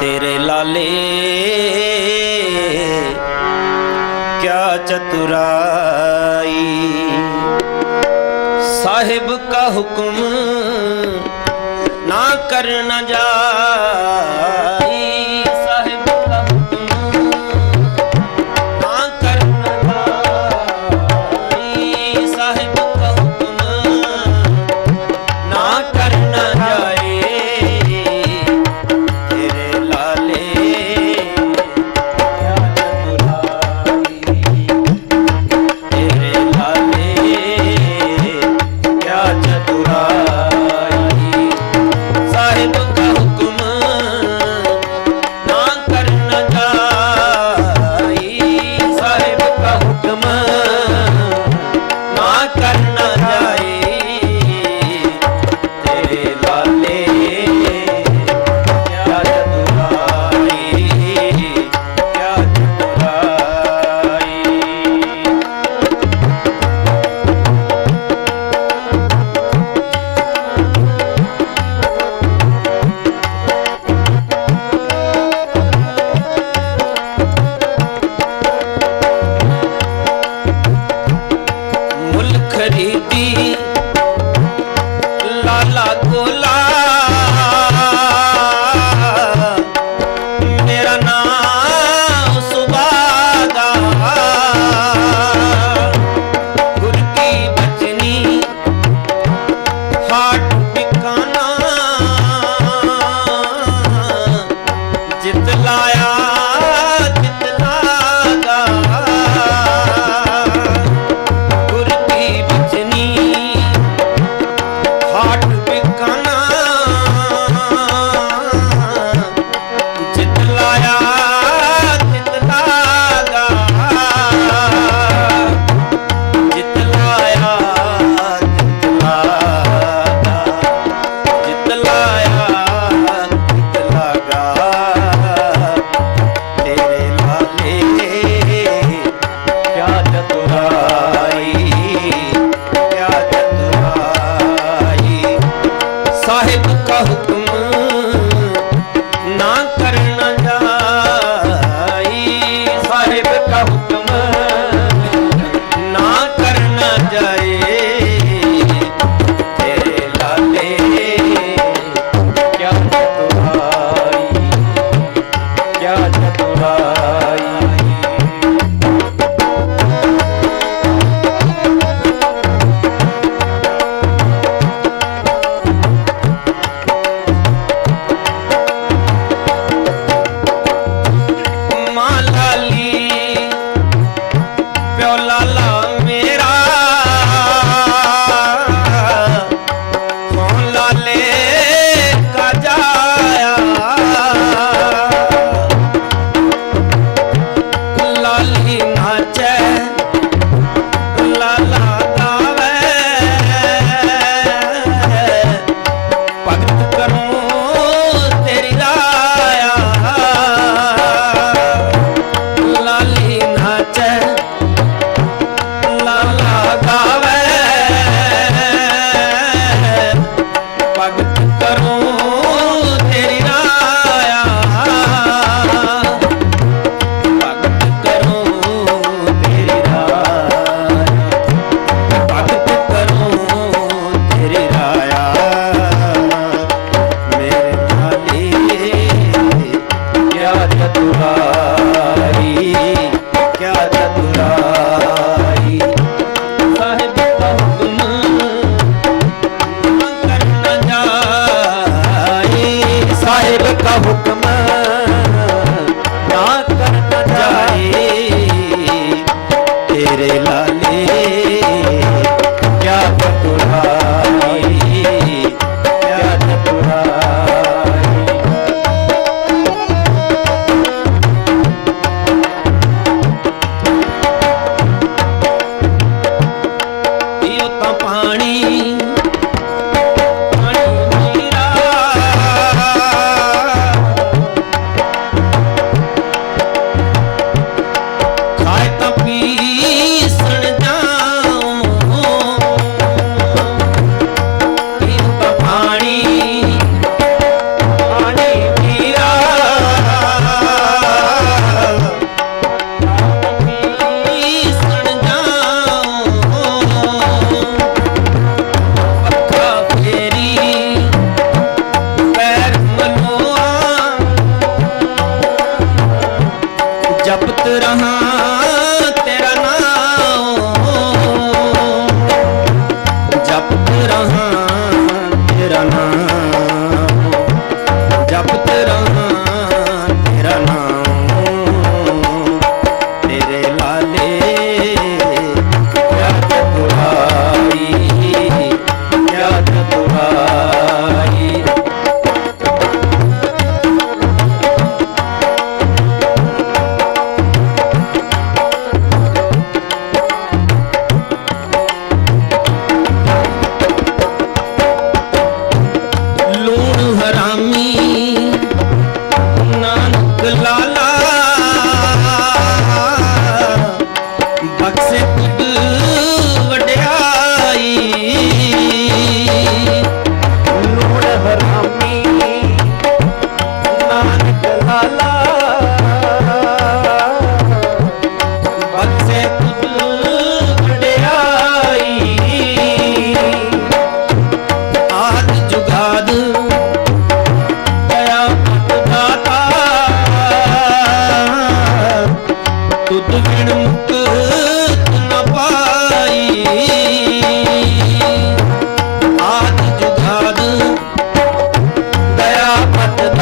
तेरे लाले क्या चतुराई, साहिब का हुक्म ना करना जाई, साहिब का हुक्म ना करना जाई, साहिब का हुक्म ना करना जाए। तेरे लाले क्या चतुराई, तेरे लाले क्या चतुराई, साहिब का हुक्म ना करना जाई, साहिब का हुक्म ना करना जाए। तेरे लाले क्या चतुराई, क्या चतुराई। मुल्क खरीदी लाला गोला, मेरा नाम सुबादा, गुर की बचनी हाट बिकाना, जितलाया जितलागा, गुर की बचनी हाट बिकाना, जितलाया जितलागा, जितलाया जितलागा, जितलाया जितलागा। तेरे लाले क्या चतुराई, क्या चतुराई, साहिब का हुक्म ना करना जाई, साहिब का हुक्म ना करना जाए। तेरे लाले क्या चतुराई, क्या चतुराई। माँ लाली प्यो लाला मेरा, कौन लाले का जाया, लाली नाचे लाला गावे, भगत करूं तेरी राया, लाली नाचे लाला गावे, भगत करूं तेरी राया, भगत करूं तेरी राया, भगत करूं तेरी राया। मेरे लाले क्या चतुराई, क्या चतुराई, साहिब का हुक्म ना करना जाए, साहिब का हुक्म ना करना जाए। तेरे लाले क्या चतुराई, क्या चतुराई। पियो ता पानी पानी मीरा,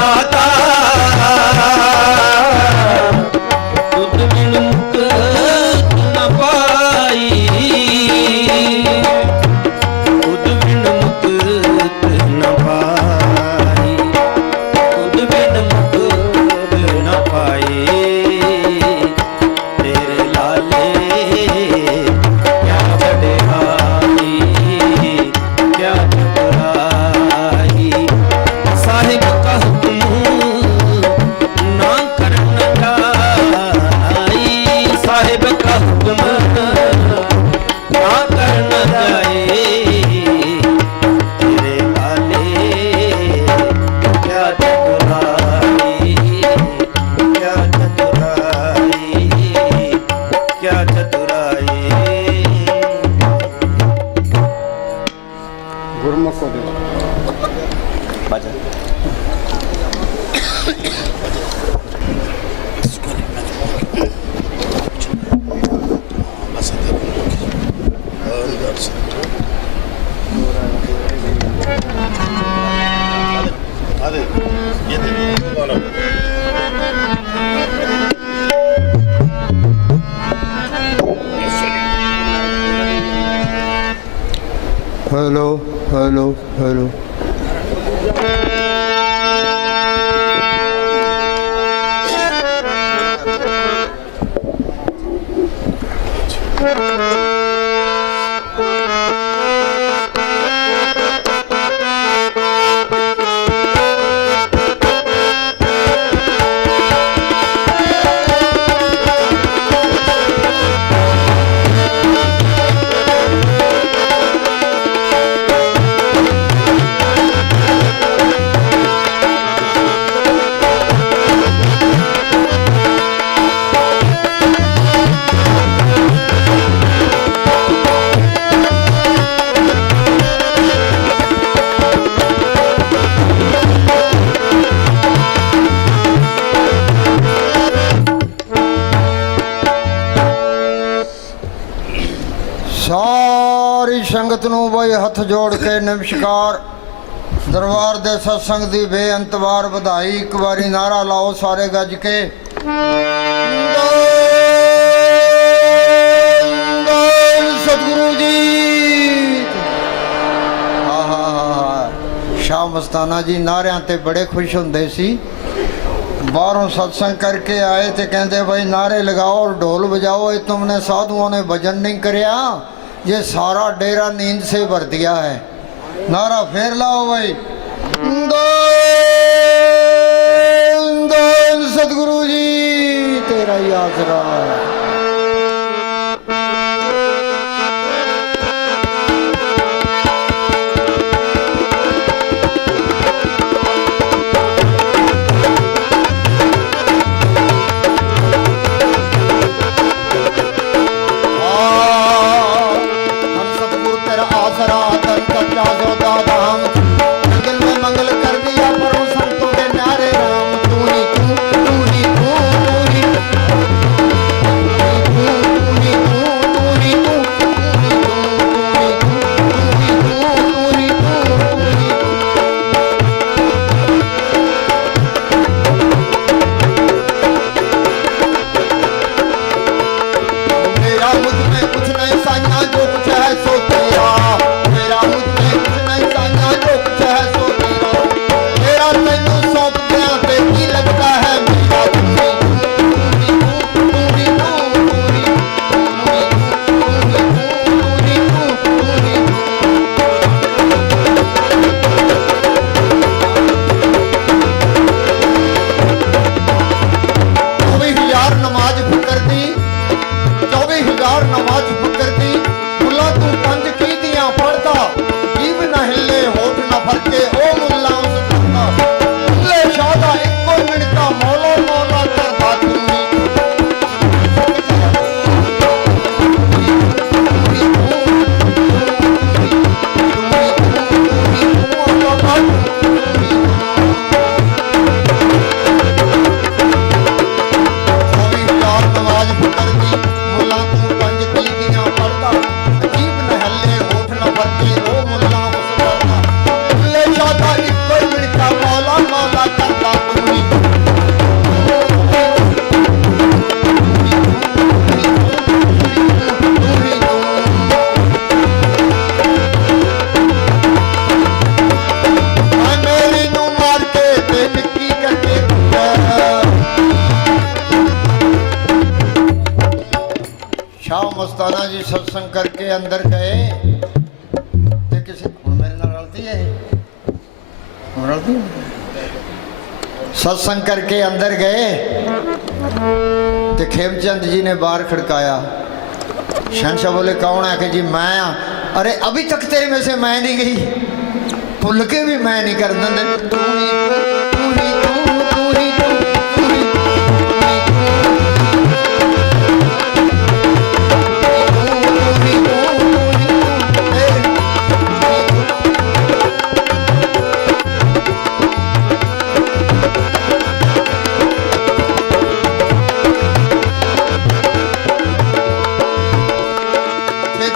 दाता तुद बिन मुक्त न पाई तुद बिन मुक्त न पाई तुद बिन मुक्त न पाई तेरे लाले क्या बड़ाई क्या चतुराई साहिब का हुक्म ना करना जाई साहिब का हुक्म ना करना जाए तेरे लाले क्या चतुराई क्या चतुराई क्या चतुराई गुरमुख को दे बाजा हेलो हेलो हेलो सारी संगत नूं बई हथ जोड़ के नमस्कार दरबार दे सत्संग दी बेअंत वार बधाई एक बारी नारा लाओ सारे गज के सतगुरु जी शाह मस्ताना जी नारियां ते बड़े खुश हुंदे सी बाहरों सत्संग करके आए थे कहते भाई नारे लगाओ और ढोल बजाओ ये तुमने साधुओं ने भजन नहीं करया ये सारा डेरा नींद से भर दिया है नारा फेर लाओ भाई सतगुरु जी तेरा ही आसरा है मस्ताना जी सत्संग करके अंदर गए ते किसी मेरे नाल रलती है रलती सत्संग करके अंदर गए तो खेमचंद जी ने बाहर खड़काया। शहनशाह बोले कौन है? कि जी मैं हाँ। अरे अभी तक तेरे में से मैं नहीं गई, भुल के भी मैं नहीं कर देंगे। तू ही तू ही तू तू ही तू तू ही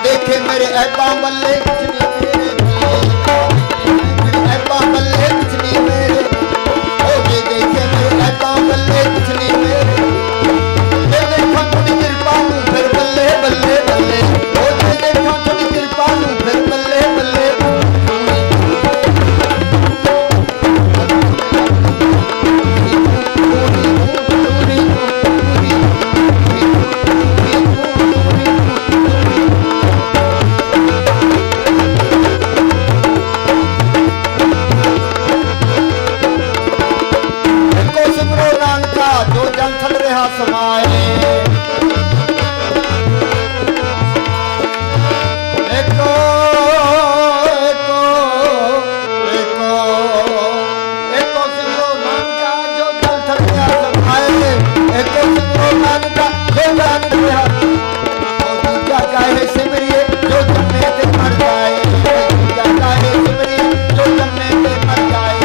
देखे मेरे ऐबा बल्ले कुछ नहीं मेरे ऐबा बल्ले कुछ नहीं मेरे ओ ये देखे मेरे ऐबा बल्ले कुछ नहीं मेरे ये देखा थोड़ी कृपा नूं फिर बल्ले बल्ले बल्ले ओ ये देखा थोड़ी कृपा नूं फिर बल्ले बल्ले समाए एको एको एको एको सिमरो नानका जो जल थल गया समाए एको सिमरो नानका जो जान गया और क्या काहे सिमरिए जो जन्मे ते मर जाए क्या काहे सिमरिए जो जन्मे ते मर जाए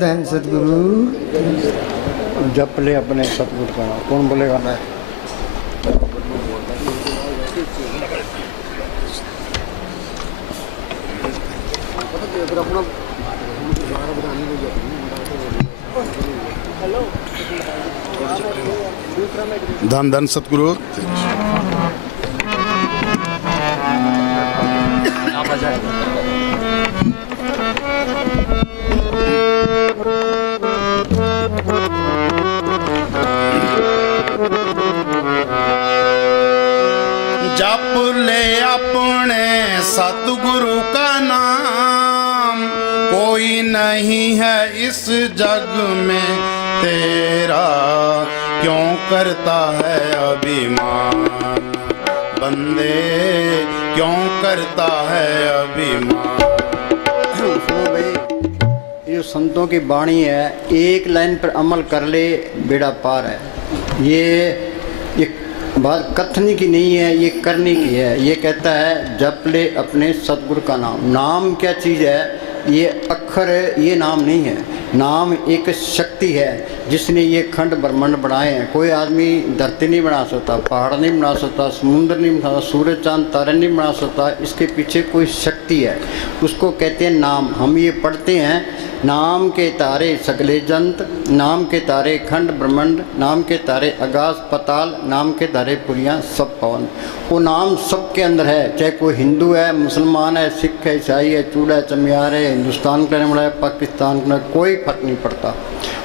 धन सतगुरु जप ले अपने सतगुरु का नाम। कौन बोलेगा? मैं। धन धन सतगुरु। जप ले अपने सतगुरु का नाम, कोई नहीं है इस जग में तेरा, क्यों करता है अभिमान बंदे, क्यों करता है अभिमान। सुनो भाई, ये संतों की वाणी है, एक लाइन पर अमल कर ले बेड़ा पार है। ये बात कथनी की नहीं है, ये करने की है। ये कहता है जप ले अपने सतगुरु का नाम। नाम क्या चीज़ है? ये अक्षर है, ये नाम नहीं है। नाम एक शक्ति है जिसने ये खंड ब्रह्मांड बनाए हैं। कोई आदमी धरती नहीं बना सकता, पहाड़ नहीं बना सकता, समुद्र नहीं बना सकता, सूरज चांद तारे नहीं बना सकता। इसके पीछे कोई शक्ति है, उसको कहते हैं नाम। हम ये पढ़ते हैं, नाम के तारे सगले जंत, नाम के तारे खंड ब्रह्मांड, नाम के तारे आकाश पताल, नाम के तारे पुरियाँ सब पवन। वो नाम सबके अंदर है, चाहे कोई हिंदू है, मुसलमान है, सिख है, ईसाई है, चूड़ा है, चमियार है, हिंदुस्तान का रहने वाला है, पाकिस्तान का, कोई फर्क नहीं पड़ता।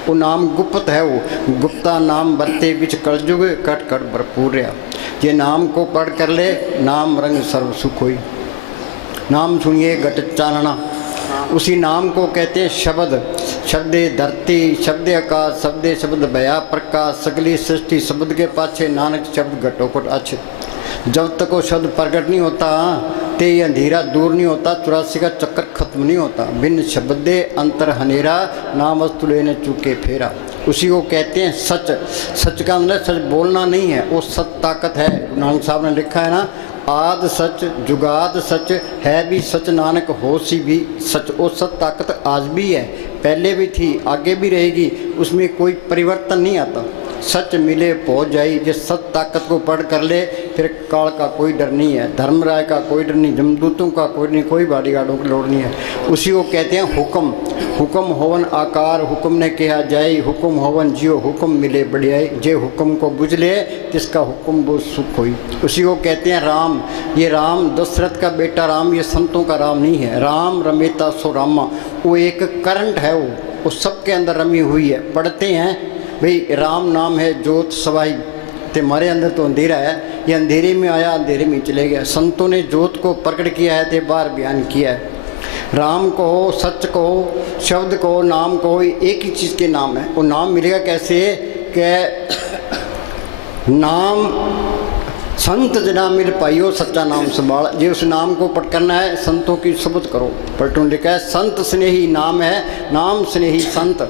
वो नाम गुप्त है, वो गुप्ता नाम बरते बिच कलयुग कट कट भरपूर। ये नाम को पढ़ कर ले, नाम रंग सर्व सुख होई। नाम सुनिए घट चानना, उसी नाम को कहते हैं शब्द। शब्दे धरती, शब्दे आकाश, शब्दे शब्द भया प्रकाश, सगली सृष्टि शब्द के पाछे नानक शब्द घटोघट अच्छे। जब तक वो शब्द प्रकट नहीं होता ते ये अंधेरा दूर नहीं होता, 84 का चक्कर खत्म नहीं होता। बिन शब्दे अंतर हनेरा, नाम वस्तु लेने चुके फेरा। उसी को कहते हैं सच। सच का अंदर सच बोलना नहीं है, वो सच ताकत है। नानक साहब ने लिखा है ना, आद सच जुगाद सच है भी सच, नानक होशी भी सच। वो सच ताकत आज भी है, पहले भी थी, आगे भी रहेगी, उसमें कोई परिवर्तन नहीं आता। सच मिले पहुँच जाई। जिस सच ताकत को पढ़ कर ले, फिर काल का कोई डर नहीं है, धर्मराय का कोई डर नहीं, जमदूतों का कोई नहीं, कोई बॉडीगार्डों की लोड़ नहीं है। उसी को कहते हैं हुक्म। हुक्म होवन आकार, हुक्म ने कहा जाए, हुक्म होवन जियो, हुक्म मिले बढ़ियाई, जे हुक्म को बुझले तिसका हुक्म वो सुख होई। उसी को कहते हैं राम। ये राम दशरथ का बेटा राम, ये संतों का राम नहीं है। राम रमेता सो रामा, वो एक करंट है, वो सबके अंदर रमी हुई है। पढ़ते हैं भाई राम नाम है ज्योत सवाई, तो हमारे अंदर तो अंधेरा है, ये अंधेरे में आया अंधेरे में चले गया। संतों ने ज्योत को प्रकट किया है, तो बार बयान किया है। राम कहो, सच कहो, शब्द कहो, नाम कहो, एक ही चीज़ के नाम है। वो नाम मिलेगा कैसे कि नाम संत जना मिल पाइयो सच्चा नाम संभाल। जे उस नाम को पट करना है, संतों की शब्द करो। पलटून लिखा है संत स्नेही नाम है, नाम स्नेही संत,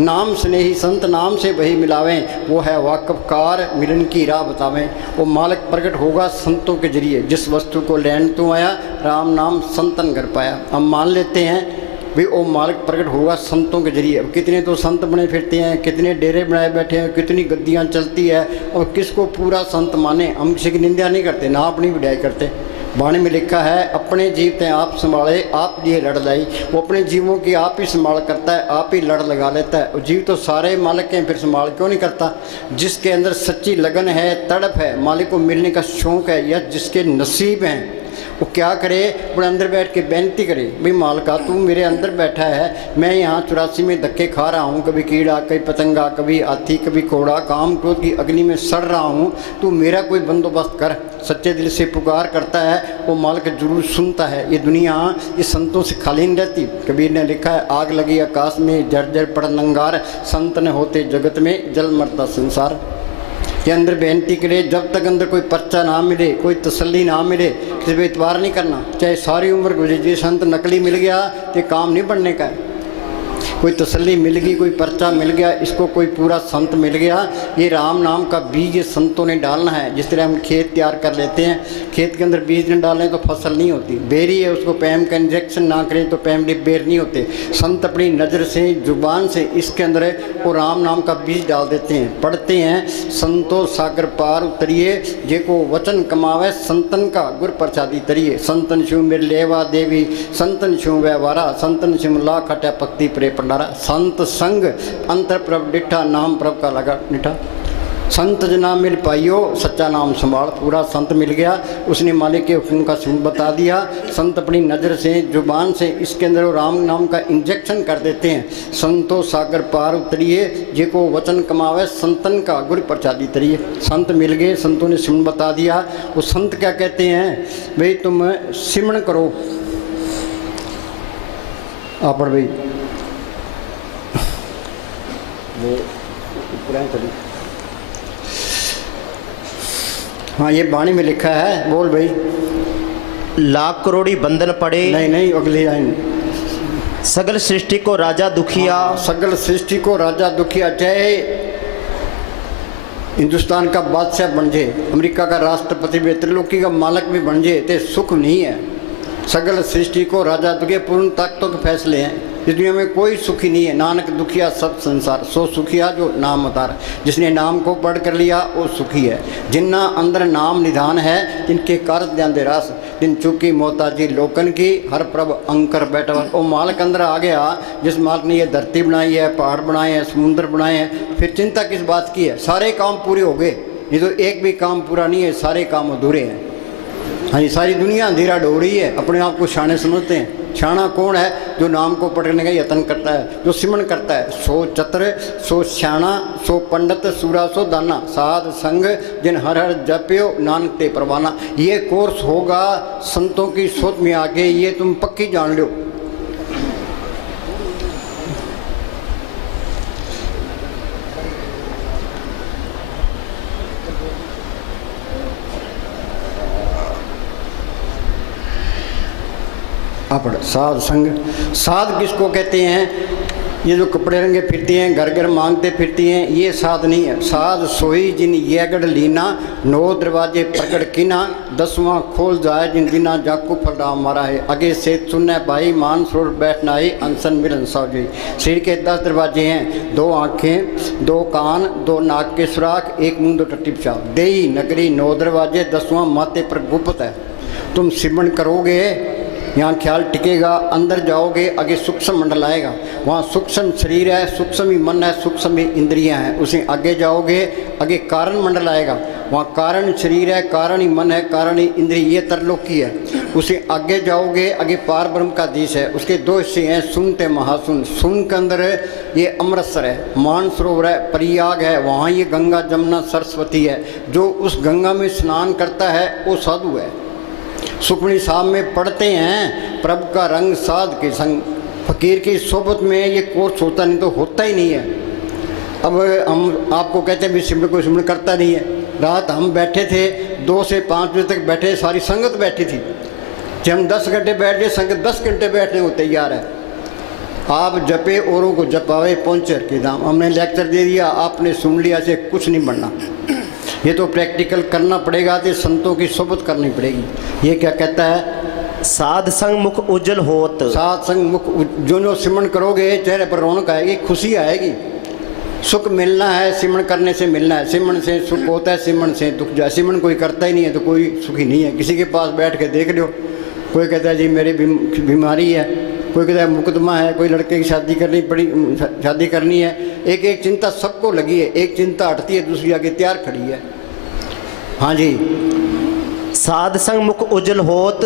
नाम स्नेही संत, नाम से वही मिलावें, वो है वाकफकार, मिलन की राह बतावें। वो मालिक प्रकट होगा संतों के जरिए, जिस वस्तु को लेन तू आया, राम नाम संतन कर पाया। हम मान लेते हैं भाई वो मालिक प्रकट होगा संतों के जरिए। अब कितने तो संत बने फिरते हैं, कितने डेरे बनाए बैठे हैं, कितनी गद्दियाँ चलती है, और किसको पूरा संत माने। हम किसी की निंदा नहीं करते, ना अपनी विदाई करते। वाणी में लिखा है अपने जीव ते आप संभाले, आप लिए लड़ लाई। वो अपने जीवों की आप ही संभाल करता है, आप ही लड़ लगा लेता है। जीव तो सारे मालिक हैं, फिर संभाल क्यों नहीं करता। जिसके अंदर सच्ची लगन है, तड़प है, मालिक को मिलने का शौक़ है, या जिसके नसीब हैं, वो क्या करे, अपने अंदर बैठ के बेनती करे, भाई मालिका तू मेरे अंदर बैठा है, मैं यहाँ 84 में धक्के खा रहा हूँ, कभी कीड़ा, कभी पतंगा, कभी हाथी, कभी घोड़ा, काम क्रोध की अग्नि में सड़ रहा हूँ, तू मेरा कोई बंदोबस्त कर। सच्चे दिल से पुकार करता है, वो मालिक जरूर सुनता है। ये दुनिया ये संतों से खाली नहीं रहती। कबीर ने लिखा है आग लगी आकाश में, जड़ जड़ पड़ नंगार, संत न होते जगत में, जल मरता संसार। के अंदर बेनती करे, जब तक अंदर कोई पर्चा ना मिले, कोई तसल्ली ना मिले, किसी पर इतबार नहीं करना। चाहे सारी उम्र गुजर जाए, संत नकली मिल गया तो काम नहीं बनने का है। कोई तसल्ली मिल गई, कोई पर्चा मिल गया, इसको कोई पूरा संत मिल गया, ये राम नाम का बीज संतों ने डालना है। जिस तरह हम खेत तैयार कर लेते हैं, खेत के अंदर बीज न डालें तो फसल नहीं होती। बेरी है, उसको पैम का इंजेक्शन ना करें तो पैम बेर नहीं होते। संत अपनी नज़र से, जुबान से इसके अंदर वो राम नाम का बीज डाल देते हैं। पढ़ते हैं संतो सागर पार उतरिए, जे को वचन कमावे, संतन का गुर प्रसादी तरिए। संतन शिव मेर लेवा देवी, संतन शिव व्यवहारा, संतन शिव ला खटा पक्ति प्रे पंडारा। संत संग अंतर प्रभ डिठा, नाम प्रभ का लगा निठा। संत जना मिल पाइयो सच्चा नाम संभाल। पूरा संत मिल गया, उसने मालिक के हुक्म का सुन बता दिया। संत अपनी नज़र से, जुबान से इसके अंदर राम नाम का इंजेक्शन कर देते हैं। संतो सागर पार उतरिए, जे को वचन कमावे, संतन का गुर प्रसादी तरिए। संत मिल गए, संतों ने सुन बता दिया। वो संत क्या कहते हैं, भाई तुम सिमरण करो। आप भाई वो चली, हाँ ये वाणी में लिखा है, बोल भाई। लाख करोड़ी बंधन पड़े, नहीं नहीं अगली लाइन। सगल सृष्टि को राजा दुखिया, सगल सृष्टि को राजा दुखिया। चाहे हिंदुस्तान का बादशाह बन जाए, अमेरिका का राष्ट्रपति भी, त्रिलोकी का मालिक भी बन जाए, तो सुख नहीं है। सगल सृष्टि को राजा दुखिया, पूर्ण ताकतों के फैसले हैं। इस दुनिया में कोई सुखी नहीं है। नानक दुखिया सब संसार, सो सुखिया जो नाम उतार। जिसने नाम को पढ़ कर लिया वो सुखी है। जिन्ना अंदर नाम निधान है, जिनके कारत ध्यान दे रास, जिन चुकी मोहताजी लोकन की, हर प्रभ अंकर बैठा। वो मालिक अंदर आ गया, जिस मालिक ने ये धरती बनाई है, पहाड़ बनाए हैं, समुद्र बनाए हैं, फिर चिंता किस बात की है। सारे काम पूरे हो गए, ये तो एक भी काम पूरा नहीं है, सारे काम अधूरे हैं। हाँ जी, सारी दुनिया अंधेरा ढो रही है, अपने आप को शाणे समझते हैं। शाणा कौन है, जो नाम को पढ़ने का यत्न करता है, जो सिमरण करता है। सो चतुर, सो श्याणा, सो पंडित, सूरा सो दाना, साध संग जिन हर हर जप्यो, नानक ते परवाना। ये कोर्स होगा संतों की सोच में आगे, ये तुम पक्की जान लो। साध संग, साध किसको कहते हैं, ये जो कपड़े रंगे फिरती हैं, घर घर मांगते फिरती हैं, ये साध नहीं है। साध सोई जिन ये गढ़ लीना, 9 दरवाजे प्रगट कीना, 10वां खोल जाए जिन दिना जाकू फलराम मारा है। आगे से सुनने भाई मान सरोवर बैठना ही अनसन मिलन सावजी। शरीर के 10 दरवाजे हैं, 2 आँखें, 2 कान, 2 नाक के सुराख, 1 मुंह, 2 टट्टी पेशाब। देई नगरी 9 दरवाजे, 10वां माथे पर गुप्त है। तुम सिमरन करोगे यहाँ ख्याल टिकेगा, अंदर जाओगे आगे सूक्ष्म मंडल आएगा, वहाँ सूक्ष्म शरीर है, सूक्ष्म ही मन है, सूक्ष्म ही इंद्रियाँ हैं। उसे आगे जाओगे आगे कारण मंडल आएगा, वहाँ कारण शरीर है, कारण ही मन है, कारण ही इंद्रिय, ये तरलोकी है। उसे आगे जाओगे आगे पार ब्रह्म का देश है। उसके 2 हिस्से हैं, सुनते महासुन। सुन के अंदर ये अमृतसर है, मानसरोवर है, प्रयाग है, वहाँ ये गंगा जमुना सरस्वती है। जो उस गंगा में स्नान करता है वो साधु है। सुखमनी साहब में पढ़ते हैं, प्रभु का रंग साध के संग। फकीर की सोबत में ये कोर्स होता नहीं तो होता ही नहीं है। अब हम आपको कहते हैं भी सिमरन कोई सिमरन करता नहीं है। रात हम बैठे थे 2 से 5 बजे तक बैठे, सारी संगत बैठी थी। जब हम 10 घंटे बैठ गए, संगत 10 घंटे बैठने को तैयार है। आप जपे औरों को जपावे पहुँचे के दाम। हमने लेक्चर दे दिया, आपने सुन लिया, से कुछ नहीं बनना। ये तो प्रैक्टिकल करना पड़ेगा, तो संतों की सोबत करनी पड़ेगी। ये क्या कहता है, साध संग मुख उज्जवल होत। साध संग मुख, जो सिमरन करोगे चेहरे पर रौनक आएगी, खुशी आएगी। सुख मिलना है, सिमरन करने से मिलना है। सिमरन से सुख होता है, सिमरन से दुख जाए। सिमरन कोई करता ही नहीं है तो कोई सुखी नहीं है। किसी के पास बैठ के देख लो, कोई कहता है जी मेरी बीमारी है, कोई कहता है मुकदमा है, कोई लड़के की शादी करनी है। एक एक चिंता सबको लगी है, एक चिंता हटती है दूसरी आगे तैयार खड़ी है। हाँ जी, साध संग मुख उज्जवल होत,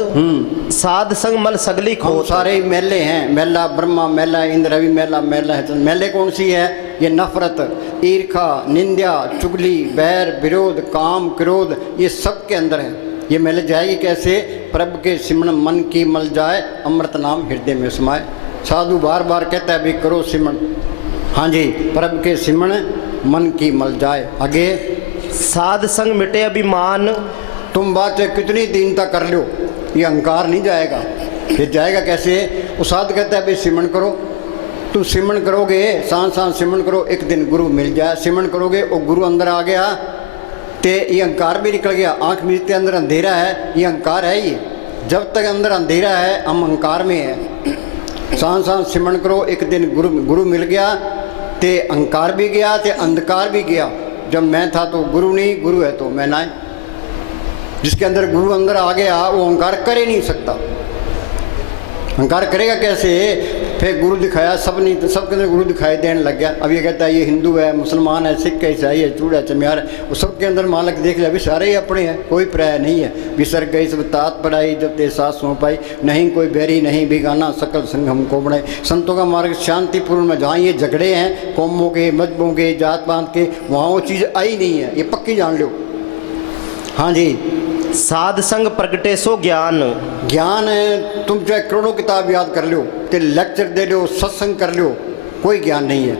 साध संग मल सगली हम खोत। सारे ही मेले हैं, मेला ब्रह्मा, मेला इंद्र, रवि मेला, मेला है। तो मेले कौन सी है, ये नफरत, ईर्खा, निंदा, चुगली, बैर, विरोध, काम, क्रोध, ये सब के अंदर है। ये मेले जाएगी कैसे, प्रभु के सिमरन मन की मल जाए, अमृत नाम हृदय में समाए। साधु बार बार कहता है भी करो सिमरन। हाँ जी, प्रभु के सिमरन मन की मल जाए। आगे, साध संग मिटे अभिमान। तुम बात कितनी दीनता कर लो, ये अहंकार नहीं जाएगा। ये जाएगा कैसे, वो साध कहता है भाई सिमरन करो। तुम सिमरन करोगे, सांस सांस सिमरन करो, एक दिन गुरु मिल जाए। सिमरन करोगे वो गुरु अंदर आ गया, तो ये अहंकार भी निकल गया। आँख मीचते अंदर अंधेरा है, ये अहंकार है। ये जब तक अंदर अंधेरा है हम अहंकार में है। सांस सांस सिमरन करो, एक दिन गुरु मिल गया, तो अहंकार भी गया, तो अंधकार भी गया। जब मैं था तो गुरु नहीं, गुरु है तो मैं ना। जिसके अंदर गुरु अंदर आ गया वो अहंकार कर ही नहीं सकता। अहंकार करेगा कैसे, फिर गुरु दिखाया, सब नहीं तो सबके अंदर गुरु दिखाई देने लग गया। अब ये कहता है ये हिंदू है, मुसलमान है, सिख है, ईसाई है, चूड़ा चमियार है, वो सबके अंदर मालक देख लिया, अभी सारे ही अपने हैं, कोई प्राय नहीं है। विसर गई सब तात पढ़ाई, जब ते साथ सौं पाई, नहीं कोई बैरी नहीं बिगाना, सकल संग हमको बढ़ाए। संतों का मार्ग शांतिपूर्ण में, जहाँ ये झगड़े हैं कौमों के, मजहबों के, जात पात के, वहाँ वो चीज़ आई नहीं है, ये पक्की जान लो। हाँ जी, साध संग प्रगटे सो ज्ञान। ज्ञान है, तुम चाहे करोड़ों किताब याद कर लो, ते लेक्चर दे लो, सत्संग कर लो, कोई ज्ञान नहीं है।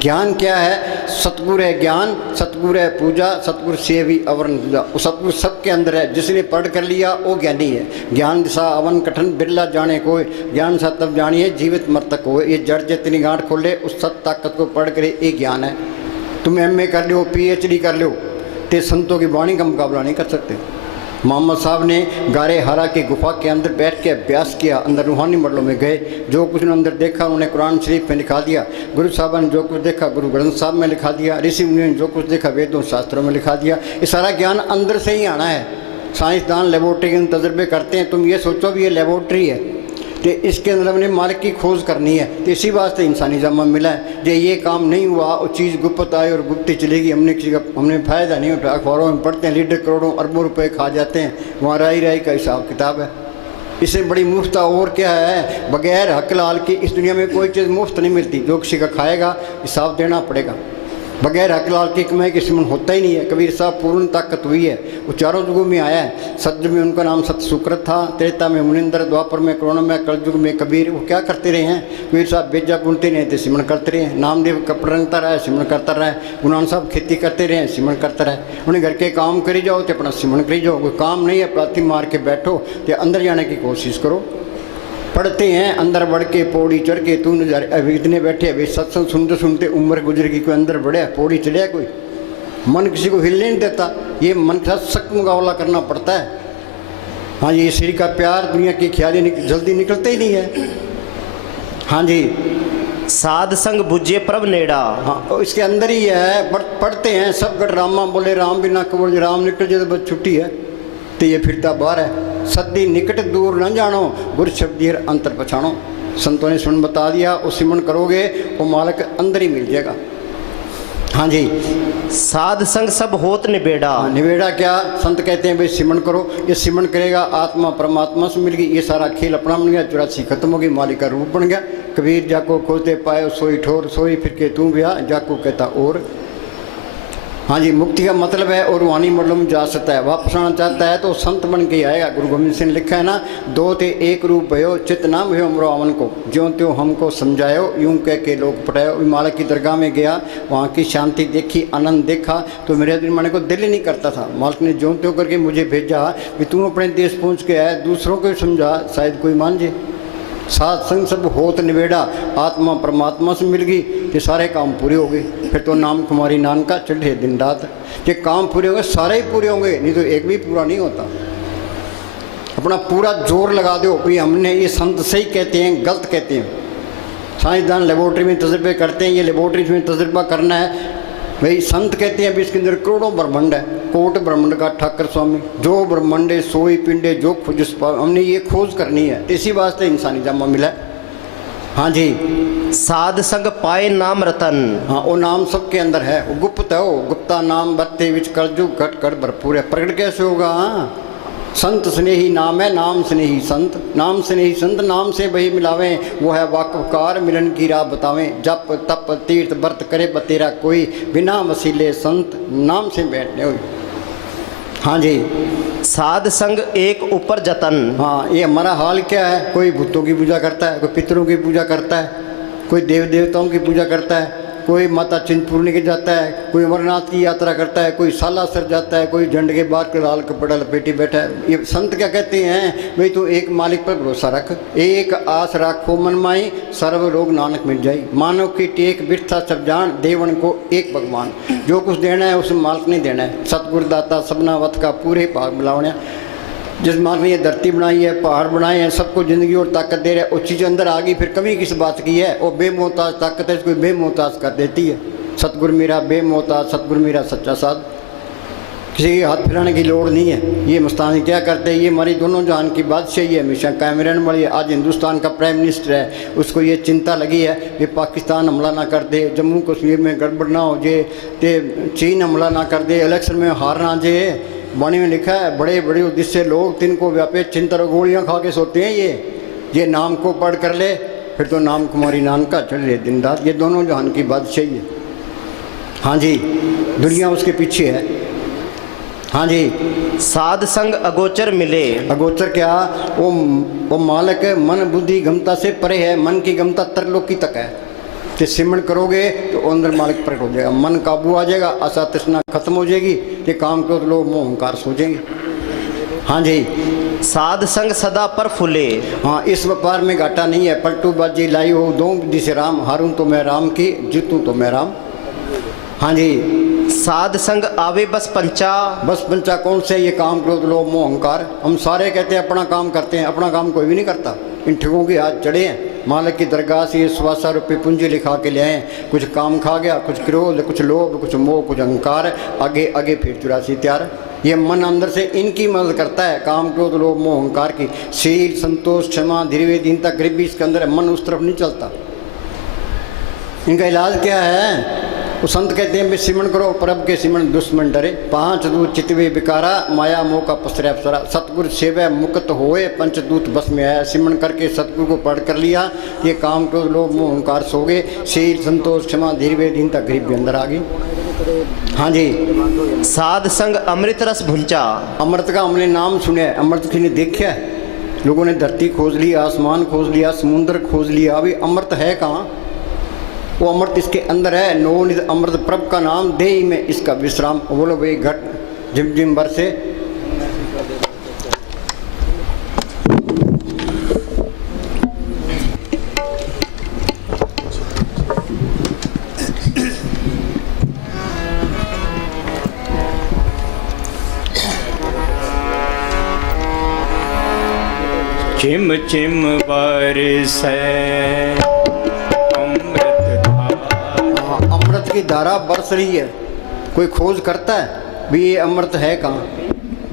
ज्ञान क्या है, सतगुरु है ज्ञान, सतगुरु है पूजा, सतगुरु से भी अवरण पूजा। वो सतगुरु सबके अंदर है, जिसने पढ़ कर लिया वो ज्ञानी है। ज्ञान दिशा अवन कठन बिरला जाने कोई, ज्ञान सा तब जानिए जीवित मर्तक हो। ये जड़ जितनी गांठ खोले उस सत ताकत को पढ़ करे, ये ज्ञान है। तुम MA कर लो, PhD कर लो, ते संतों की वाणी का मुकाबला नहीं कर सकते। मोहम्मद साहब ने गारे हरा की गुफा के अंदर बैठ के अभ्यास किया, अंदर रूहानी मंडलों में गए, जो कुछ उन्होंने अंदर देखा उन्होंने कुरान शरीफ में लिखा दिया। गुरु साहब ने जो कुछ देखा गुरु ग्रंथ साहब में लिखा दिया। ऋषि मुनि ने जो कुछ देखा वेदों शास्त्रों में लिखा दिया। ये सारा ज्ञान अंदर से ही आना है। साइंसदान लेबोरेटरी के तजर्बे करते हैं, तुम ये सोचो भी ये लेबोरेटरी है, तो इसके अंदर हमने मालिक की खोज करनी है। तो इसी वास्ते इंसानी जन्म मिला है। जो ये काम नहीं हुआ वो चीज़ गुप्त आई और गुप्त चलेगी, हमने फ़ायदा नहीं उठाया। अखबारों में पढ़ते हैं लीडर करोड़ों अरबों रुपए खा जाते हैं, वहाँ राई का हिसाब किताब है। इससे बड़ी मुफ्ता और क्या है, बगैर हक लाल की इस दुनिया में कोई चीज़ मुफ्त नहीं मिलती। जो किसी का खाएगा हिसाब देना पड़ेगा। बगैर हक लाल की कमाई के सिमरन होता ही नहीं है। कबीर साहब पूर्ण ताकत हुई है, वो चारों युगों में आया है। सतयुग में उनका नाम सत्य सुकृत था, त्रेता में मुनिंदर, द्वापर में करुण में, कलयुग में कबीर। वो क्या करते रहे हैं, कबीर साहब बेजा बुनते रहे थे, सिमरन करते रहे। नामदेव कपड़ रंगता रहा, सिमरन करता रहा। गुरु नानक साहब खेती करते रहे, सिमरन करता रहे। उन्हें घर के काम करी जाओ तो अपना सिमरन करी जाओ। कोई काम नहीं है प्रार्थी मार के बैठो, तो अंदर जाने की कोशिश करो। पढ़ते हैं अंदर बढ़ के पौड़ी चढ़ के तू नजारे। अभी इतने बैठे अभी सत्संग सुनते सुनते उम्र गुजर गई, कोई अंदर बढ़िया पौड़ी चढ़िया, कोई मन किसी को हिलने नहीं देता। ये मन के साथ सख्त मुकाबला करना पड़ता है। हाँ जी, श्री का प्यार दुनिया की ख्याली जल्दी निकलते ही नहीं है। हाँ जी, साध संग बुझे प्रभ नेड़ा। हाँ, इसके अंदर ही है। पढ़ते हैं सब गट रामा बोले राम बिना कबूल, राम निकल जाए तो बस छुट्टी है, तो ये फिरता बाहर है। सदी निकट दूर न जानो, गुर शब्दी अंतर पछाणो। संतों ने सुन बता दिया, वो सिमरन करोगे वो मालक अंदर ही मिल जाएगा। हाँ जी, साध संग सब होत निबेड़ा। निबेड़ा क्या? संत कहते हैं भाई सिमरन करो, ये सिमरन करेगा आत्मा परमात्मा से मिल गई, ये सारा खेल अपना बन गया, 84 खत्म हो गई, मालिक का रूप बन गया। कबीर जाको खोते पाए सोई ठोर, सोई फिर के तू ब्याह, जाको कहता और। हाँ जी, मुक्ति का मतलब है और वाणी मतलब जा सकता है, वापस आना चाहता है तो संत बन के आएगा। गुरु गोविंद सिंह ने लिखा है ना, दो ते एक रूप भयो, चित नाम भयो अमरो अमन को, ज्यों त्यों हमको समझायो, यूं कह के लोग पटायो। मालक की दरगाह में गया, वहाँ की शांति देखी, आनंद देखा, तो मेरे दिन माने को दिल ही नहीं करता था। मालक ने ज्यों त्यों करके मुझे भेजा कि तू अपने देश पहुँच के आया, दूसरों को समझा, शायद कोई मान जाए। साध संग सब होत निबेड़ा, आत्मा परमात्मा से मिल गई, ये सारे काम पूरे हो गए। फिर तो नाम कुमारी नान का चढ़े दिन रात। ये काम पूरे होंगे, सारे ही पूरे होंगे, नहीं तो एक भी पूरा नहीं होता। अपना पूरा जोर लगा दो भाई हमने ये संत सही कहते हैं गलत कहते हैं। साइंसदान लेबोरेटरी में तजर्बे करते हैं, ये लेबोरेटरी में तजर्बा करना है भाई। संत कहते हैं अभी इसके अंदर करोड़ों ब्रह्मांड है, कोट ब्रह्मांड का ठाकर स्वामी, जो ब्रह्मांडे सोई पिंडे जो खोज, हमने ये खोज करनी है, इसी वास्ते इंसानी जामा मिला है। हाँ जी, साध संग पाए नाम रतन। हाँ, वो नाम सबके अंदर है, वो गुप्त है, वो गुप्ता नाम बत्ते विच करजू घट कर भरपूर है। प्रकट कैसे होगा? हाँ, संत स्नेही नाम है, नाम स्नेही संत, नाम स्नेही संत, नाम से वही मिलावें, वो है वाकफकार मिलन की राह बतावें। जप तप तीर्थ व्रत करे बतेरा कोई, बिना वसीले संत नाम से बैठने हुई। हाँ जी, साध संग एक ऊपर जतन। हाँ, ये हमारा हाल क्या है? कोई भूतों की पूजा करता है, कोई पितरों की पूजा करता है, कोई देव देवताओं की पूजा करता है, कोई माता चिंतपूर्णी के जाता है, कोई अमरनाथ की यात्रा करता है, कोई सालासर जाता है, कोई झंड के बाद लाल कपड़ा लपेटी बैठा है। ये संत क्या कहते हैं? भाई तू एक मालिक पर भरोसा रख, एक आस राखो मन माई, सर्व रोग नानक मिल जाई। मानव की टेक बिरथा सब जान, देवन को एक भगवान। जो कुछ देना है उसे मालिक नहीं देना है। सतगुरु दाता सबना वत का पूरे भाग मिलावना। जिस मालिक ने ये धरती बनाई है, पहाड़ बनाए हैं, सबको ज़िंदगी और ताकत दे रहा है, वो चीज़ अंदर आ गई, फिर कमी किस बात की है? वो बेमोहताज ताकत है, इसको बेमोहताज कर देती है। सतगुरु मेरा बेमोहताज, सतगुरु मेरा सच्चा साध, किसी के हाथ फिराने की लोड़ नहीं है। ये मस्तानी क्या करते हैं? ये हमारी दोनों जहान की बादशाही है, हमेशा कायम रहने वाली है। आज हिंदुस्तान का प्राइम मिनिस्टर है, उसको ये चिंता लगी है कि पाकिस्तान हमला ना कर दे, जम्मू कश्मीर में गड़बड़ ना हो जाए, ते चीन हमला ना कर दे, इलेक्शन में हार ना जाए। वाणी में लिखा है, बड़े बड़े उद्देश्य लोग तिनको व्यापे चिंता गोलियाँ खा के सोते हैं। ये नाम को पढ़ कर ले, फिर तो नाम कुमारी नान का चढ़ रहे दिन रात। ये दोनों जहान की बादशाही है। हाँ जी, दुनिया उसके पीछे है। हाँ जी, साध संग अगोचर मिले। अगोचर क्या? वो मालक मन बुद्धि गमता से परे है, मन की गमता तरलोकी तक है। तो सिमरन करोगे तो अंदर मालिक प्रकट हो जाएगा, मन काबू आ जाएगा, आशा तृष्णा खत्म हो जाएगी, ये काम को लोग मोह अहंकार सोचेंगे। हाँ जी, साध संग सदा पर फूले। हाँ, इस व्यापार में घाटा नहीं है। पलटू बाजी लाई हो दो जिसे राम, हारूं तो मैं राम की, जीतूं तो मैं राम। हाँ जी, साध संग आवे बस पंचा। बस पंचा कौन से? ये काम क्रोध लोभ मोह अहंकार। हम सारे कहते हैं अपना काम करते हैं, अपना काम कोई भी नहीं करता। इन ठगों के हाथ चढ़े हैं। मालिक की दरगाह से 125 रुपये पूंजी लिखा के ले आए, कुछ काम खा गया, कुछ क्रोध, कुछ लोभ, कुछ मोह, कुछ अहंकार, आगे आगे फिर 84 तैयार। ये मन अंदर से इनकी मदद करता है, काम क्रोध लोभ मोह अहंकार की। शील संतोष क्षमा धीरे दीनता गरीबी इसके अंदर है, मन उस तरफ नहीं चलता। इनका इलाज क्या है? वो संत कहते हैं सिमरन करो, परब के सिमरन दुश्मन डरे, 5 दूत चितवे बिकारा, माया मोह का पसरे अप्सरा, सतगुरु सेवै मुक्त होए, पंचदूत बस में आया। सिमरन करके सतगुरु को पढ़ कर लिया, ये काम क्रोध लोभ मोह अहंकार सो गए। शील संतोष क्षमा धीरे दीनता गरीब भी अंदर आ गई। हाँ जी, साध संग अमृत रस भुंचा। अमृत का हमने नाम सुना है, अमृत किसी ने देखा है? लोगों ने धरती खोज लिया, आसमान खोज लिया, समुद्र खोज लिया, अभी अमृत है कहाँ? वो अमृत इसके अंदर है। नवनिध अमृत प्रभ का नाम, देही में इसका विश्राम। बोलो भाई घट झिम झिम बरसे। चिम चिम बरसै अमृत धारा। हाँ, अमृत की धारा बरस रही है। कोई खोज करता है भी ये अमृत है कहाँ?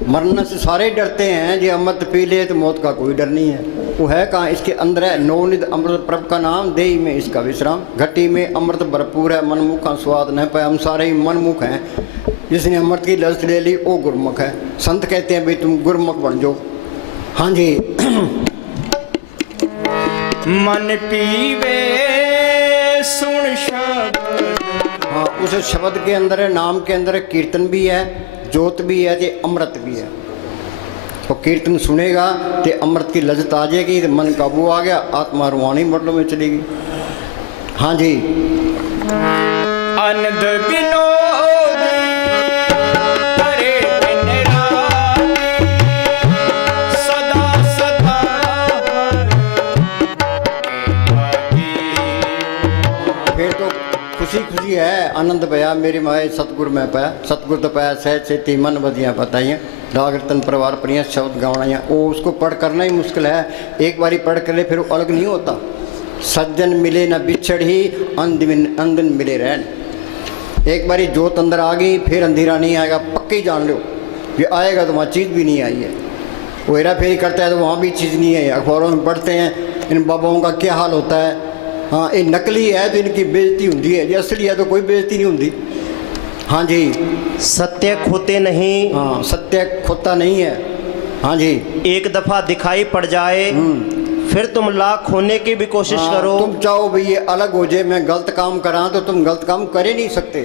मरने से सारे डरते हैं, ये अमृत पी ले तो मौत का कोई डर नहीं है। वो है कहाँ? इसके अंदर है। नवनिध अमृत प्रभ का नाम, देही में इसका विश्राम। घटी में अमृत भरपूर है, मनमुख का स्वाद न पाए। हम सारे ही मनमुख हैं। जिसने अमृत की लज्जत ले ली वो गुरमुख है। संत कहते हैं भाई तुम गुरमुख बन जाओ। हाँ जी। मन पीवे सुन शब्द। हाँ, उस शब्द के अंदर है, नाम के अंदर है, कीर्तन भी है, जोत भी है, ते अमृत भी है। तो कीर्तन सुनेगा तो अमृत की लज्जत आ जाएगी, तो मन काबू आ गया, आत्मा रूहानी मरलों में चलेगी। हाँ जी। अनंद विनोद करे दिन रात, सदा सदा फिर तो खुशी खुशी है, आनंद पाया मेरी माए सतगुर में पाया। सतगुर तो पाया सहज सेती मन बदियाँ बताइयाँ, राग रतन परिवार परियाँ शब्द गावनाइयाँ। वो उसको पढ़ करना ही मुश्किल है। एक बारी पढ़ कर ले फिर वो अलग नहीं होता। सज्जन मिले न बिछड़ ही, अंधन मिले रहन। एक बारी जोत अंदर आ गई फिर अंधेरा नहीं आएगा, पक्की जान लो। ये आएगा तो वहाँ चीज़ भी नहीं आई है। वो हेरा फेरी करता है तो वहाँ भी चीज़ नहीं है। अखबारों में पढ़ते हैं इन बाबाओं का क्या हाल होता है। हाँ, ये नकली है तो इनकी बेइज्जती होती है, ये असली है तो कोई बेइज्जती नहीं होती। हाँ जी। सत्य खोते नहीं। हाँ, सत्य खोता नहीं है। हाँ जी। एक दफा दिखाई पड़ जाए फिर तुम लाख होने की भी कोशिश हाँ, करो। तुम चाहो भाई ये अलग हो जाए, मैं गलत काम करा, तो तुम गलत काम कर ही नहीं सकते।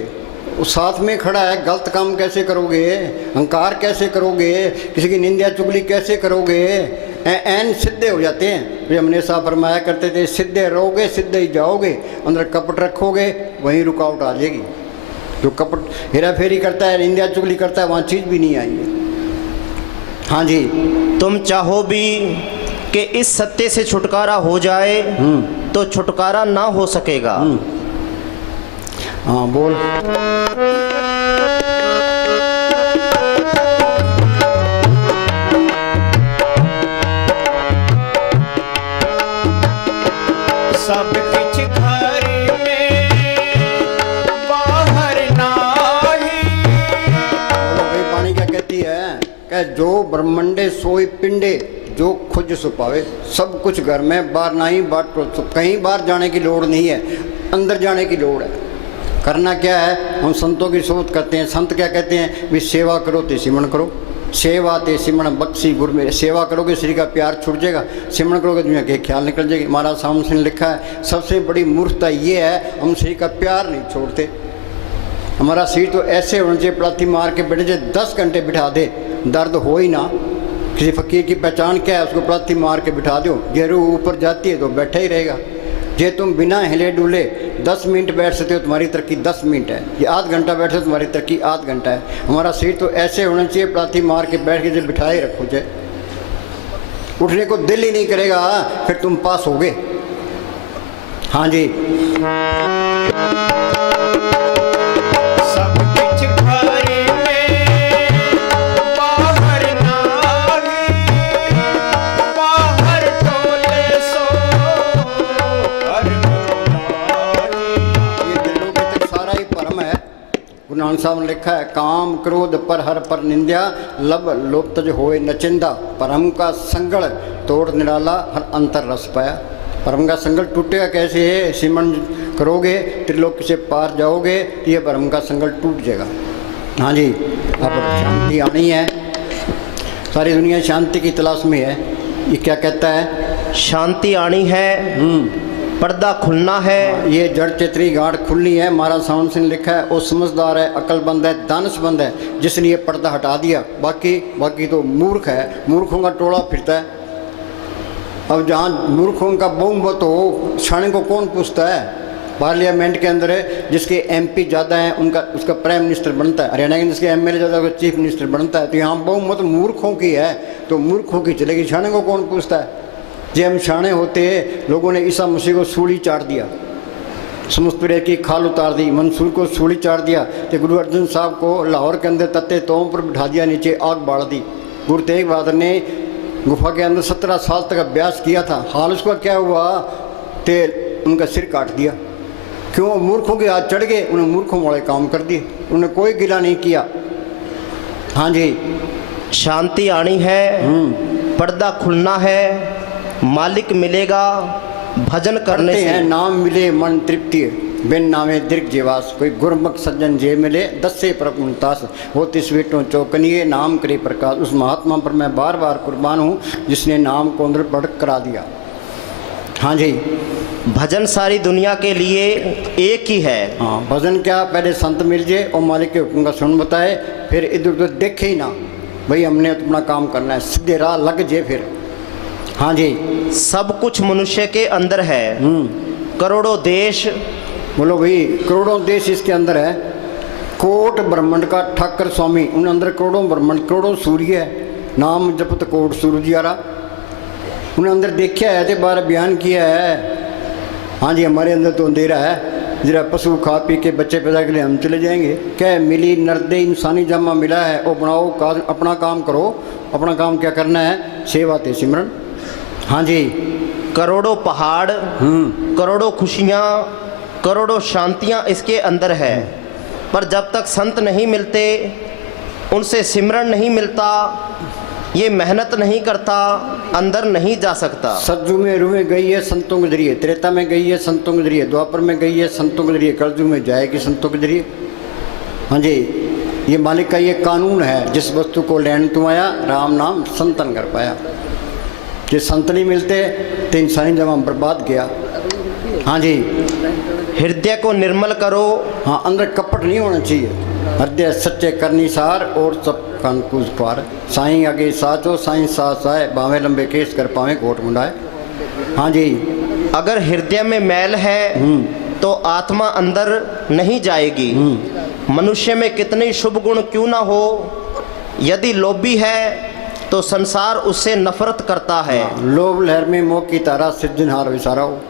वो साथ में खड़ा है, गलत काम कैसे करोगे? अहंकार कैसे करोगे? किसी की निंदा चुगली कैसे करोगे? एन सीधे हो जाते हैं। वे हमने साहब फरमाया करते थे, सीधे रहोगे सीधे ही जाओगे, अंदर कपट रखोगे वहीं रुकावट आ जाएगी। जो कपट हेरा फेरी करता है, निंदा चुगली करता है, वहाँ चीज़ भी नहीं आई है। हाँ जी। तुम चाहो भी कि इस सत्य से छुटकारा हो जाए तो छुटकारा ना हो सकेगा। हाँ बोल। सब किछ घर में बाहर नाही। भाई पानी क्या कहती है? कह जो ब्रह्मंडे सोई पिंडे, जो खुद सुपावे। सब कुछ घर में, बाहर नहीं, बाहर कहीं बाहर जाने की लोड़ नहीं है, अंदर जाने की लोड़ है। करना क्या है? हम संतों की सोच करते हैं। संत क्या कहते हैं? भी सेवा करो ते सिमरण करो। सेवा ते सिमरण बख्शी गुर में। सेवा करोगे श्री का प्यार छूट जाएगा, सिमरण करोगे दुनिया के ख्याल निकल जाएगी। महाराज सामने लिखा है सबसे बड़ी मूर्खता ये है हम श्री का प्यार नहीं छोड़ते। हमारा सिर तो ऐसे होना चाहिए, प्लाथी मार के बैठे जाए 10 घंटे बिठा दे, दर्द हो ही ना। किसी फकीर की पहचान क्या है? उसको प्लाथी मार के बिठा दो, ये रूह ऊपर जाती है तो बैठा ही रहेगा। जे तुम बिना हिले डुले 10 मिनट बैठ सकते हो, तुम्हारी तरक्की 10 मिनट है। ये आध घंटा बैठे तो तुम्हारी तरक्की आध घंटा है। हमारा सिर तो ऐसे होना चाहिए, प्लाथी मार के बैठ के जब बिठाए रखो जाए, उठने को दिल ही नहीं करेगा, फिर तुम पास होगे। हाँ जी। सब किछ घर में बाहर नाही, बाहर टोले सो कर्म नाही। ये दिलों के तक सारा ही भरम है। गुरु नानक साहब ने लिखा है काम क्रोध पर हर पर निंदा, लब लोप तज होए नचिंदा। परम का संगल तोड़ निराला, हर अंतर रस पाया। परम का संगल टूटेगा कैसे है? सिमरण करोगे त्रिलोक से पार जाओगे तो ये परम का संगल टूट जाएगा। हाँ जी। अब शांति आनी है, सारी दुनिया शांति की तलाश में है। ये क्या कहता है? शांति आनी है, पर्दा खुलना है। ये जड़ चेतरी गांठ खुलनी है। महाराज सावन सिंह लिखा है वो समझदार है, अक्लमंद है, दानशमंद है, जिसने ये पर्दा हटा दिया। बाकी तो मूर्ख है, मूर्खों का टोला फिरता है। अब जहाँ मूर्खों का बहुमत हो, शाणे को कौन पूछता है? पार्लियामेंट के अंदर है जिसके एमपी ज़्यादा हैं उसका प्राइम मिनिस्टर बनता है। हरियाणा के जिसके एमएलए ज़्यादा उसका चीफ मिनिस्टर बनता है। तो यहाँ बहुमत मूर्खों की है तो मूर्खों की चलेगी, शाणे को कौन पूछता है? जब हम शाणे होते लोगों ने ईसा मसीह को सूली चाट दिया, समुद्र की खाल उतार दी, मंसूर को सूली चाट दिया, तो गुरु अर्जन साहब को लाहौर के अंदर तत्ते तोम पर बिठा दिया, नीचे आग बाढ़ दी। गुरु तेग बहादुर ने गुफा के अंदर 17 साल तक अभ्यास किया था। हाल उसका क्या हुआ, तेल उनका सिर काट दिया। क्यों? मूर्खों के हाथ चढ़ गए, उन्हें मूर्खों वाले काम कर दिए, उन्हें कोई गिला नहीं किया। हाँ जी, शांति आनी है, पर्दा खुलना है, मालिक मिलेगा भजन करने करते से। हैं नाम मिले मन तृप्ति, बिन नामे दीर्घ जीवास। कोई गुरमुख सज्जन जे मिले 10 से प्रमुतास, हो तिस वेटों चौकनिए नाम करे प्रकाश। उस महात्मा पर मैं बार बार कुर्बान हूँ जिसने नाम को अंदर बढ़ करा दिया। हाँ जी, भजन सारी दुनिया के लिए एक ही है। हाँ, भजन क्या, पहले संत मिल जाए और मालिक के हुक्म का सुन बताए, फिर इधर उधर देखे ही ना, भाई हमने अपना काम करना है, सीधे राह लग जाए फिर। हाँ जी, सब कुछ मनुष्य के अंदर है, करोड़ों देश। बोलो भाई, करोड़ों देश इसके अंदर है। कोट ब्रह्मांड का ठाकर स्वामी, उन अंदर करोड़ों ब्रह्मांड, करोड़ों सूर्य है। नाम जपत कोट सूर्य यारा, उन्हें अंदर देखा है तो बार बयान किया है। हाँ जी, हमारे अंदर तो अंधेरा है, जरा पशु खा पी के बच्चे पैदा के लिए हम चले जाएंगे। क्या मिली नर्दे इंसानी जामा मिला है, वो बनाओ अपना काम करो। अपना काम क्या करना है, सेवा ते सिमरन। हाँ जी, करोड़ों पहाड़, करोड़ों खुशियाँ, करोड़ों शांतियाँ इसके अंदर है। पर जब तक संत नहीं मिलते, उनसे सिमरन नहीं मिलता, ये मेहनत नहीं करता, अंदर नहीं जा सकता। सतयुग में रूह गई है संतों के जरिए, त्रेता में गई है संतों के जरिए, द्वापर में गई है संतों के जरिए, कलयुग में जाएगी संतों के जरिए। हाँ जी, ये मालिक का ये कानून है, जिस वस्तु को लेने तुम आया, राम नाम संतन कर पाया। ये संत नहीं मिलते तो इंसानी जमा बर्बाद गया। हाँ जी, हृदय को निर्मल करो। हाँ, अंदर कपट नहीं होना चाहिए। हृदय सच्चे करनी सार और सब कंकूज पार। साईं आगे साचो साईं सास आए, बावे लंबे केस कर पावे कोट मुंडाए। हाँ जी, अगर हृदय में मैल है तो आत्मा अंदर नहीं जाएगी। मनुष्य में कितने शुभ गुण क्यों ना हो, यदि लोभी है तो संसार उससे नफरत करता है। लोभ लहर में मोह की तारा, सिद्धिनहार विसारा हो।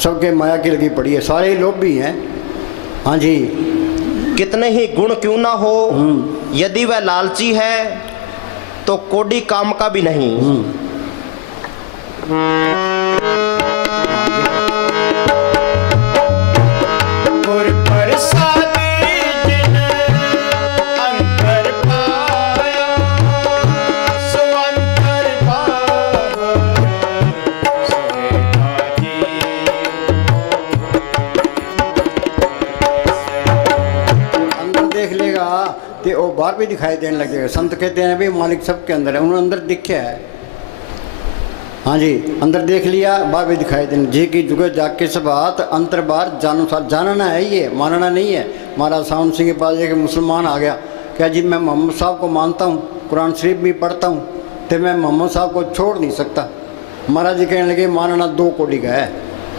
सबके माया की लगी पड़ी है, सारे ही लोभी हैं। हाँ जी, कितने ही गुण क्यों ना हो, यदि वह लालची है तो कोडी काम का भी नहीं। गुर प्रसादी जिन अंतर पाया, सो अंतर पावन सोहे जी। अंदर देख लेगा तो वो बाहर भी दिखाई देने लगेगा। संत कहते हैं भी मालिक सबके अंदर है, उन्होंने अंदर दिखा है। हाँ जी, अंदर देख लिया, बाहर भी दिखाई देने। जी की जुगे जाग के सब बात, अंतर बाहर जानो साथ, जानना है, ये मानना नहीं है। महाराज सावन सिंह के पास एक मुसलमान आ गया, क्या जी मैं मोहम्मद साहब को मानता हूँ, कुरान शरीफ भी पढ़ता हूँ, तो मैं मोहम्मद साहब को छोड़ नहीं सकता। महाराज जी कहने लगे मानना दो कोटि का है,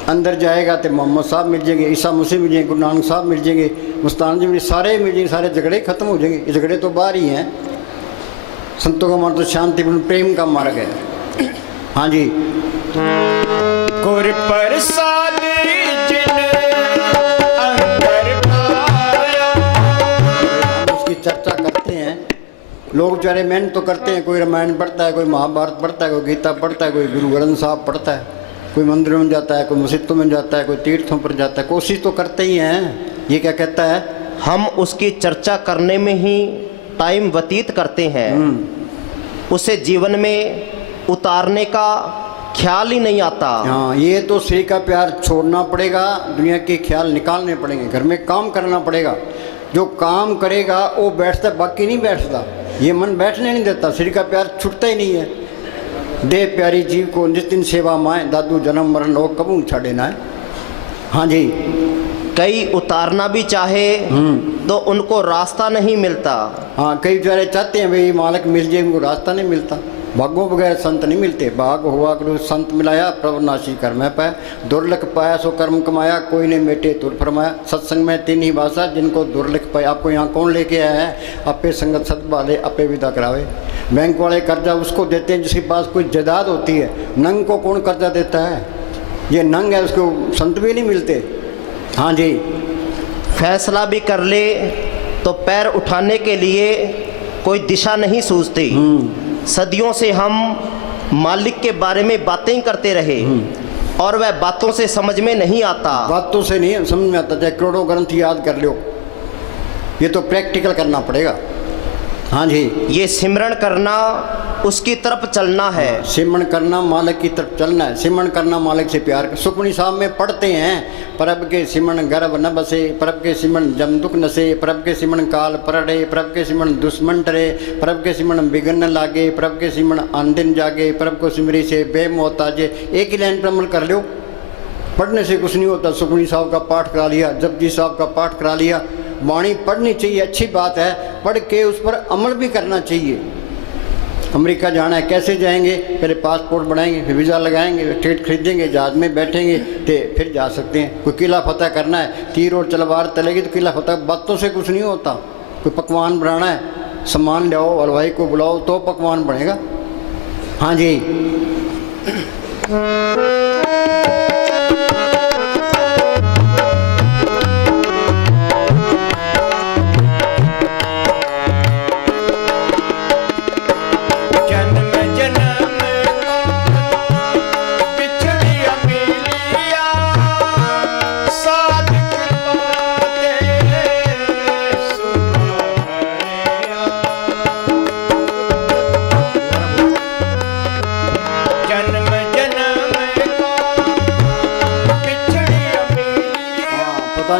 अंदर जाएगा तो मोहम्मद साहब मिल जाएंगे, ईसा मसीह मिल जाएंगे, गुरु नानक साहब मिल जाएंगे, मुस्तान जी मिल, सारे मिल जाएंगे, सारे झगड़े खत्म हो जाएंगे। ये झगड़े तो बाहर ही हैं। संतों का मार्ग तो शांतिपूर्ण प्रेम का मार्ग है। हाँ जी, गुर प्रसादी जिन अंतर पाया। उसकी चर्चा करते हैं लोग, बेचारे मेहनत तो करते हैं, कोई रामायण पढ़ता है, कोई महाभारत पढ़ता है, कोई गीता पढ़ता है, कोई गुरु ग्रंथ साहब पढ़ता है, कोई मंदिरों में जाता है, कोई मस्जिदों में जाता है, कोई तीर्थों पर जाता है, कोशिश तो करते ही हैं। ये क्या कहता है, हम उसकी चर्चा करने में ही टाइम व्यतीत करते हैं, उसे जीवन में उतारने का ख्याल ही नहीं आता। हाँ, ये तो श्री का प्यार छोड़ना पड़ेगा, दुनिया के ख्याल निकालने पड़ेंगे, घर में काम करना पड़ेगा। जो काम करेगा वो बैठता, बाकी नहीं बैठता। ये मन बैठने नहीं देता, श्री का प्यार छूटता ही नहीं है। दे प्यारी जीव को नितिन सेवा माए, दादू जन्म मरण लोग कबू छाड़े ना है। हाँ जी, कई उतारना भी चाहे तो उनको रास्ता नहीं मिलता। हाँ, कई बेचारे चाहते हैं भाई मालिक मिल जाए, उनको रास्ता नहीं मिलता। भागों बगैर संत नहीं मिलते। भाग हुआ करो संत मिलाया, प्रभुनाशी कर मैं पाया, दुर्लख पाया सो कर्म कमाया, कोई ने मेटे तुर फरमाया। सत्संग में तीन ही भाषा, जिनको दुर्लख पाया। आपको यहाँ कौन लेके आया है, अपे संगत सत वाले अपे विदा करावे। बैंक वाले कर्जा उसको देते हैं जिसके पास कोई जायदाद होती है, नंग को कौन कर्जा देता है, ये नंग है, उसको संत भी नहीं मिलते। हाँ जी, फैसला भी कर ले तो पैर उठाने के लिए कोई दिशा नहीं सूझती। सदियों से हम मालिक के बारे में बातें ही करते रहे और वह बातों से समझ में नहीं आता। बातों से नहीं समझ में आता, चाहे करोड़ों ग्रंथ याद कर लो, ये तो प्रैक्टिकल करना पड़ेगा। हाँ जी, ये सिमरण करना उसकी तरफ चलना है। सिमरण करना मालिक की तरफ चलना है, सिमरण करना मालिक से प्यार। सुखमनी साहब में पढ़ते हैं, प्रभ के सिमरण गर्भ न बसे, प्रभ के सिमरण जम दुख नसे, प्रभ के सिमरण काल परड़े, प्रभ के सिमरण दुश्मन डरे, प्रभ के सिमरण बिगन न लागे, प्रभ के सिमरण आंदिन जागे, प्रभ को सिमरी से बेमोहताजे। एक ही लाइन पर अमल कर लो, पढ़ने से कुछ नहीं होता। सुखमनी साहब का पाठ करा लिया, जपजी साहब का पाठ करा लिया, वाणी पढ़नी चाहिए, अच्छी बात है, पढ़ के उस पर अमल भी करना चाहिए। अमेरिका जाना है, कैसे जाएंगे? पहले पासपोर्ट बनाएंगे, फिर वीज़ा लगाएंगे, टिकट खरीदेंगे, जहाज में बैठेंगे तो फिर जा सकते हैं। कोई किला फतह करना है, तीर और तलवार चलेगी तो किला फतह, बातों से कुछ नहीं होता। कोई पकवान बनाना है, सामान लाओ, हलवाई को बुलाओ तो पकवान बनेगा। हाँ जी,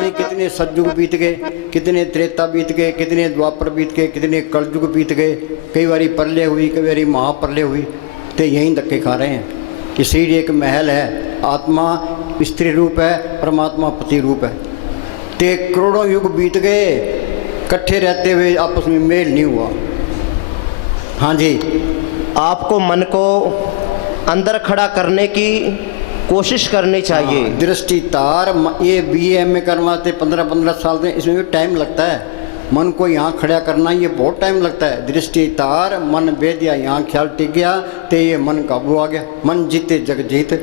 कितने सतयुग बीत गए, कितने त्रेता बीत गए, कितने द्वापर बीत गए, कितने कलयुग बीत गए। कई बारी प्रलय हुई, कई बारी महाप्रलय हुई, तो यहीं धक्के खा रहे हैं। कि शरीर एक महल है, आत्मा स्त्री रूप है, परमात्मा पति रूप है। ते करोड़ों युग बीत गए, इकट्ठे रहते हुए आपस में मेल नहीं हुआ। हाँ जी, आपको मन को अंदर खड़ा करने की कोशिश करनी चाहिए। दृष्टि तार, ये BA करवाते 15-15 साल में, इसमें भी टाइम लगता है। मन को यहाँ खड़ा करना ये बहुत टाइम लगता है। दृष्टि तार, मन भेद दिया, यहाँ ख्याल टिक गया तो ये मन काबू आ गया। मन जीते जग जीत,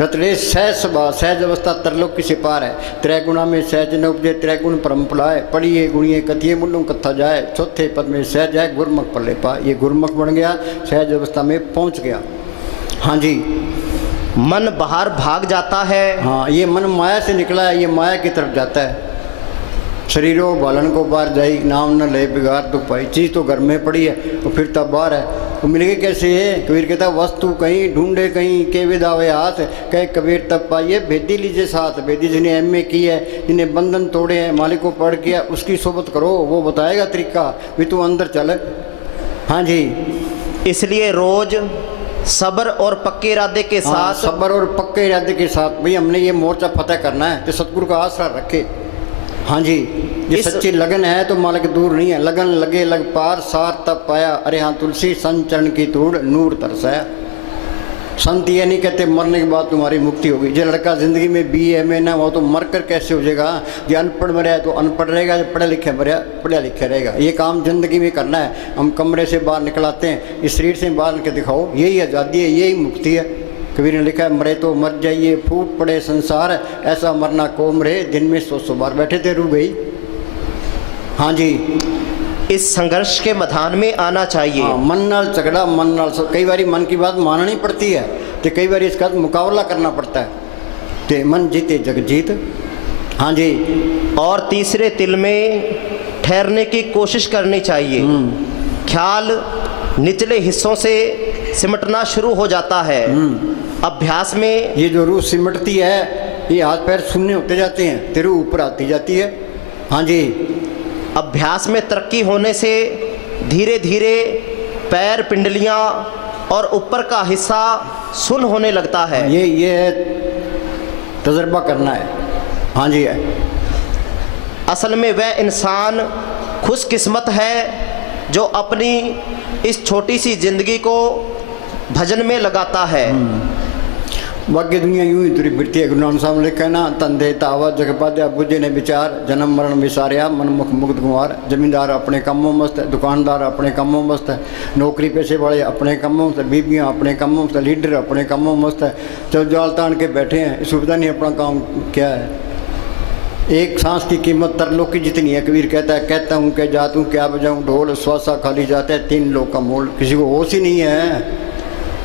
रतरे सहज स्वभाव, सहज अवस्था तरलोक से पार है। त्रैगुणा में सहज न उपजे, त्रैगुण परम फुलाए, पढ़िए गुणिए कथिए मुल्लों कथा जाए, चौथे पद में सहज है गुरमुख पल्ले पा। ये गुरमुख बन गया, सहज अवस्था में पहुँच गया। हाँ जी, मन बाहर भाग जाता है। हाँ, ये मन माया से निकला है, ये माया की तरफ जाता है। शरीरों बालन को बाहर जाई, नाम न ले बिगाड़ तो पाई। चीज़ तो घर में पड़ी है, तो फिर तब बाहर है, वो मिल गई कैसे है? कबीर कहता वस्तु कहीं ढूंढे कहीं, के विदावे हाथ, कहे कबीर तब पाइए भेदी लीजिए साथ। भेदी जिन्हें MA की है, जिन्हें बंधन तोड़े हैं, मालिक को पढ़ किया, उसकी सोबत करो, वो बताएगा तरीका, भी तू अंदर चल। हाँ जी, इसलिए रोज सब्र और पक्के इरादे के साथ, सब्र और पक्के इरादे के साथ भाई हमने ये मोर्चा फतेह करना है, तो सतगुरु का आसरा रखे। हाँ जी, ये सच्ची लगन है तो मालिक दूर नहीं है। लगन लगे लग पार, सार तब पाया, अरे हाँ तुलसी संचरण की तूड़ नूर तरसाया। संत ये नहीं कहते मरने के बाद तुम्हारी मुक्ति होगी। जो लड़का ज़िंदगी में BA ना हो तो मर कर कैसे हो जाएगा? जो अनपढ़ मरा है तो अनपढ़ रहेगा, जो पढ़े लिखे मरा पढ़ा लिखा रहेगा। ये काम ज़िंदगी में करना है। हम कमरे से बाहर निकलाते हैं, इस शरीर से बाहर निकल दिखाओ, यही आज़ादी है, यही मुक्ति है। कबीर ने लिखा है मरे तो मर जाइए, फूट पड़े संसार, ऐसा मरना कौम रहे, दिन में 100 बार। बैठे थे रू गई। हाँ जी, इस संघर्ष के मैदान में आना चाहिए। हाँ, मन नाल झगड़ा, मन नाल कई बारी मन की बात माननी पड़ती है, तो कई बार इसका मुकाबला करना पड़ता है। तो मन जीते जग जीत। हाँ जी, और तीसरे तिल में ठहरने की कोशिश करनी चाहिए। ख्याल निचले हिस्सों से सिमटना शुरू हो जाता है। अभ्यास में ये जो रूह सिमटती है, ये हाथ पैर शून्य होते जाते हैं, तेरे ऊपर आती जाती है। हाँ जी, अभ्यास में तरक्की होने से धीरे धीरे पैर, पिंडलियां और ऊपर का हिस्सा सुन्न होने लगता है। ये तजर्बा करना है। हाँ जी, है। असल में वह इंसान खुशकिस्मत है जो अपनी इस छोटी सी जिंदगी को भजन में लगाता है। बाकी दुनिया यूं ही तुरी फिरती है। गुरु नानक साहब ने लिखा ना, तंधे तावा जग पाद्या, बुझे ने विचार, जन्म मरण विसारिया, मनमुख मुक्त कुमार। जमींदार अपने कामों मस्त है, दुकानदार अपने कामों मस्त है, नौकरी पेशे वाले अपने कामों मस्त है, बीबियाँ अपने कामों मस्त है, लीडर अपने कामों मस्त है। जब जाल तान के बैठे हैं, इस सुविधा नहीं अपना काम क्या है। एक सांस की कीमत तरलोक की जितनी है। कबीर कहता हूँ क्या जात हूँ क्या बजाऊँ ढोल, श्वासा खाली जाता है 3 लोग का मोल। किसी को होश ही नहीं है।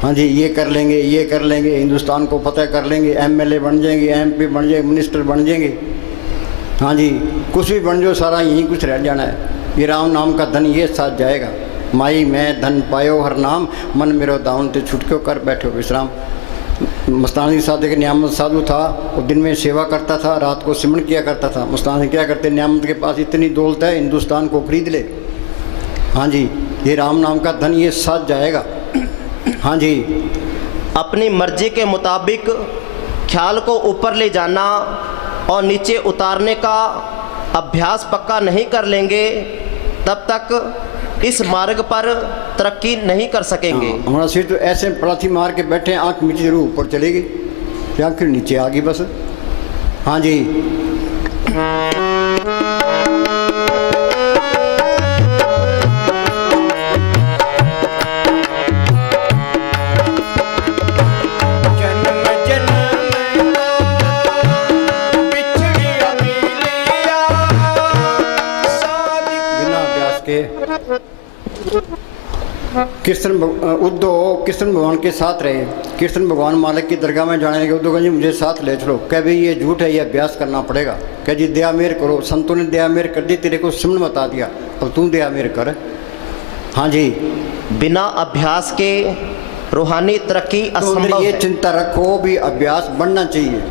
हाँ जी, ये कर लेंगे, ये कर लेंगे, हिंदुस्तान को फतेह कर लेंगे, MLA बन जाएंगे, MP बन जाएंगे, मिनिस्टर बन जाएंगे। हाँ जी, कुछ भी बन जाओ, सारा यहीं कुछ रह जाना है। ये राम नाम का धन ये साथ जाएगा। माई मैं धन पायो हर नाम, मन मेरो दाउन ते छुटक्यो कर बैठो विश्राम। मस्तानी साधु के नियामत साधु था, वो दिन में सेवा करता था, रात को सिमरन किया करता था। मस्तानी क्या करते, नियामत के पास इतनी दौलत है, हिंदुस्तान को खरीद ले। हाँ जी, ये राम नाम का धन ये साथ जाएगा। हाँ जी, अपनी मर्जी के मुताबिक ख्याल को ऊपर ले जाना और नीचे उतारने का अभ्यास पक्का नहीं कर लेंगे, तब तक इस मार्ग पर तरक्की नहीं कर सकेंगे। हमारा सिर तो ऐसे पलाथी मार के बैठे हैं, आँख नीचे जरूर ऊपर चलेगी, या फिर नीचे आ गई बस। हाँ जी, जन्म जन्म बिछड़िया मिलिया साथ। बिना अभ्यास के उद्धव कृष्ण भगवान के साथ रहे। कृष्ण भगवान मालिक की दरगाह में जाने लगे। उद्धव जी मुझे साथ ले चलो। कह भाई ये झूठ है, ये अभ्यास करना पड़ेगा। कह जी दया मेर करो, संतों ने दया मेर कर दी, तेरे को सिमरन बता दिया, अब तू दया मेर कर। हाँ जी, बिना अभ्यास के रूहानी तरक्की तो असंभव ये है। चिंता रखो भी अभ्यास बढ़ना चाहिए।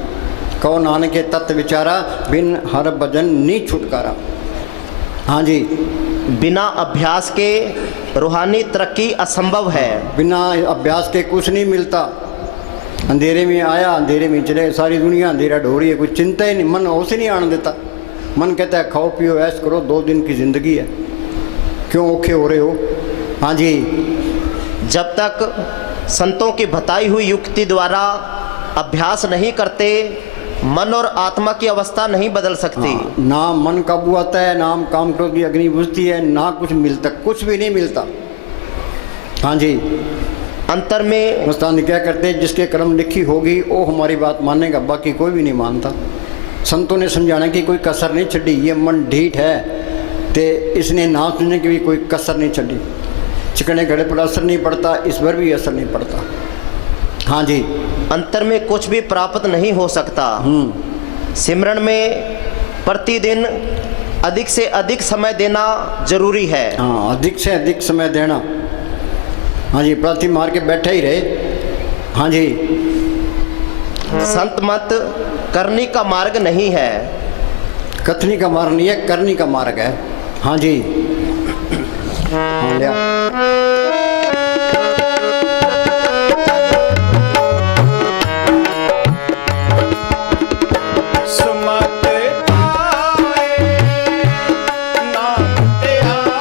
कहो नानक के तत्व विचारा, बिन हर भजन नी छुटकारा। हाँ जी, बिना अभ्यास के रूहानी तरक्की असंभव है। बिना अभ्यास के कुछ नहीं मिलता। अंधेरे में आया, अंधेरे में चले, सारी दुनिया अंधेरा ढो रही है, कुछ चिंता ही नहीं, मन उसे नहीं आने देता। मन कहता है खाओ पियो ऐश करो, 2 दिन की ज़िंदगी है, क्यों औखे हो रहे हो। हाँ जी, जब तक संतों की बताई हुई युक्ति द्वारा अभ्यास नहीं करते, मन और आत्मा की अवस्था नहीं बदल सकती। हाँ, ना मन काबू आता है, ना काम क्रोध की अग्नि बुझती है, ना कुछ मिलता, कुछ भी नहीं मिलता। हाँ जी, अंतर में मस्तानी क्या करते हैं, जिसके कर्म लिखी होगी वो हमारी बात मानेगा, बाकी कोई भी नहीं मानता। संतों ने समझाने की कोई कसर नहीं छड़ी। ये मन ढीठ है तो इसने ना सुनने की भी कोई कसर नहीं छड़ी। चिकने घड़े पर असर नहीं पड़ता, इस पर भी असर नहीं पड़ता। हाँ जी, अंतर में कुछ भी प्राप्त नहीं हो सकता। सिमरन में प्रतिदिन अधिक से अधिक समय देना जरूरी है। हाँ, अधिक से अधिक समय देना। हाँ जी, प्रार्थी मार के बैठे ही रहे। हाँ जी, संत मत करनी का मार्ग नहीं है, कथनी का मार्ग नहीं है, करनी का मार्ग है। हाँ जी, हाँ लिया। सुमत आए नाम ते आए।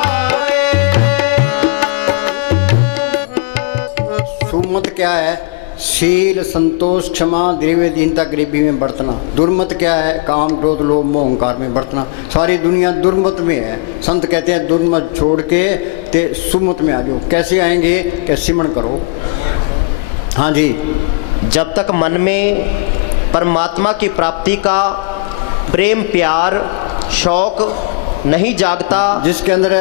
सुमत क्या है, शील संतोष क्षमा द्रव्य दीनता गरीबी में बरतना। दुर्मत क्या है, काम क्रोध लोभ मोह अहंकार में बरतना। सारी दुनिया दुर्मत में है। संत कहते हैं दुर्मत छोड़ के ते सुमत में आ जाओ। कैसे आएंगे, क्या सिमरन करो। हाँ जी, जब तक मन में परमात्मा की प्राप्ति का प्रेम प्यार शौक नहीं जागता, जिसके अंदर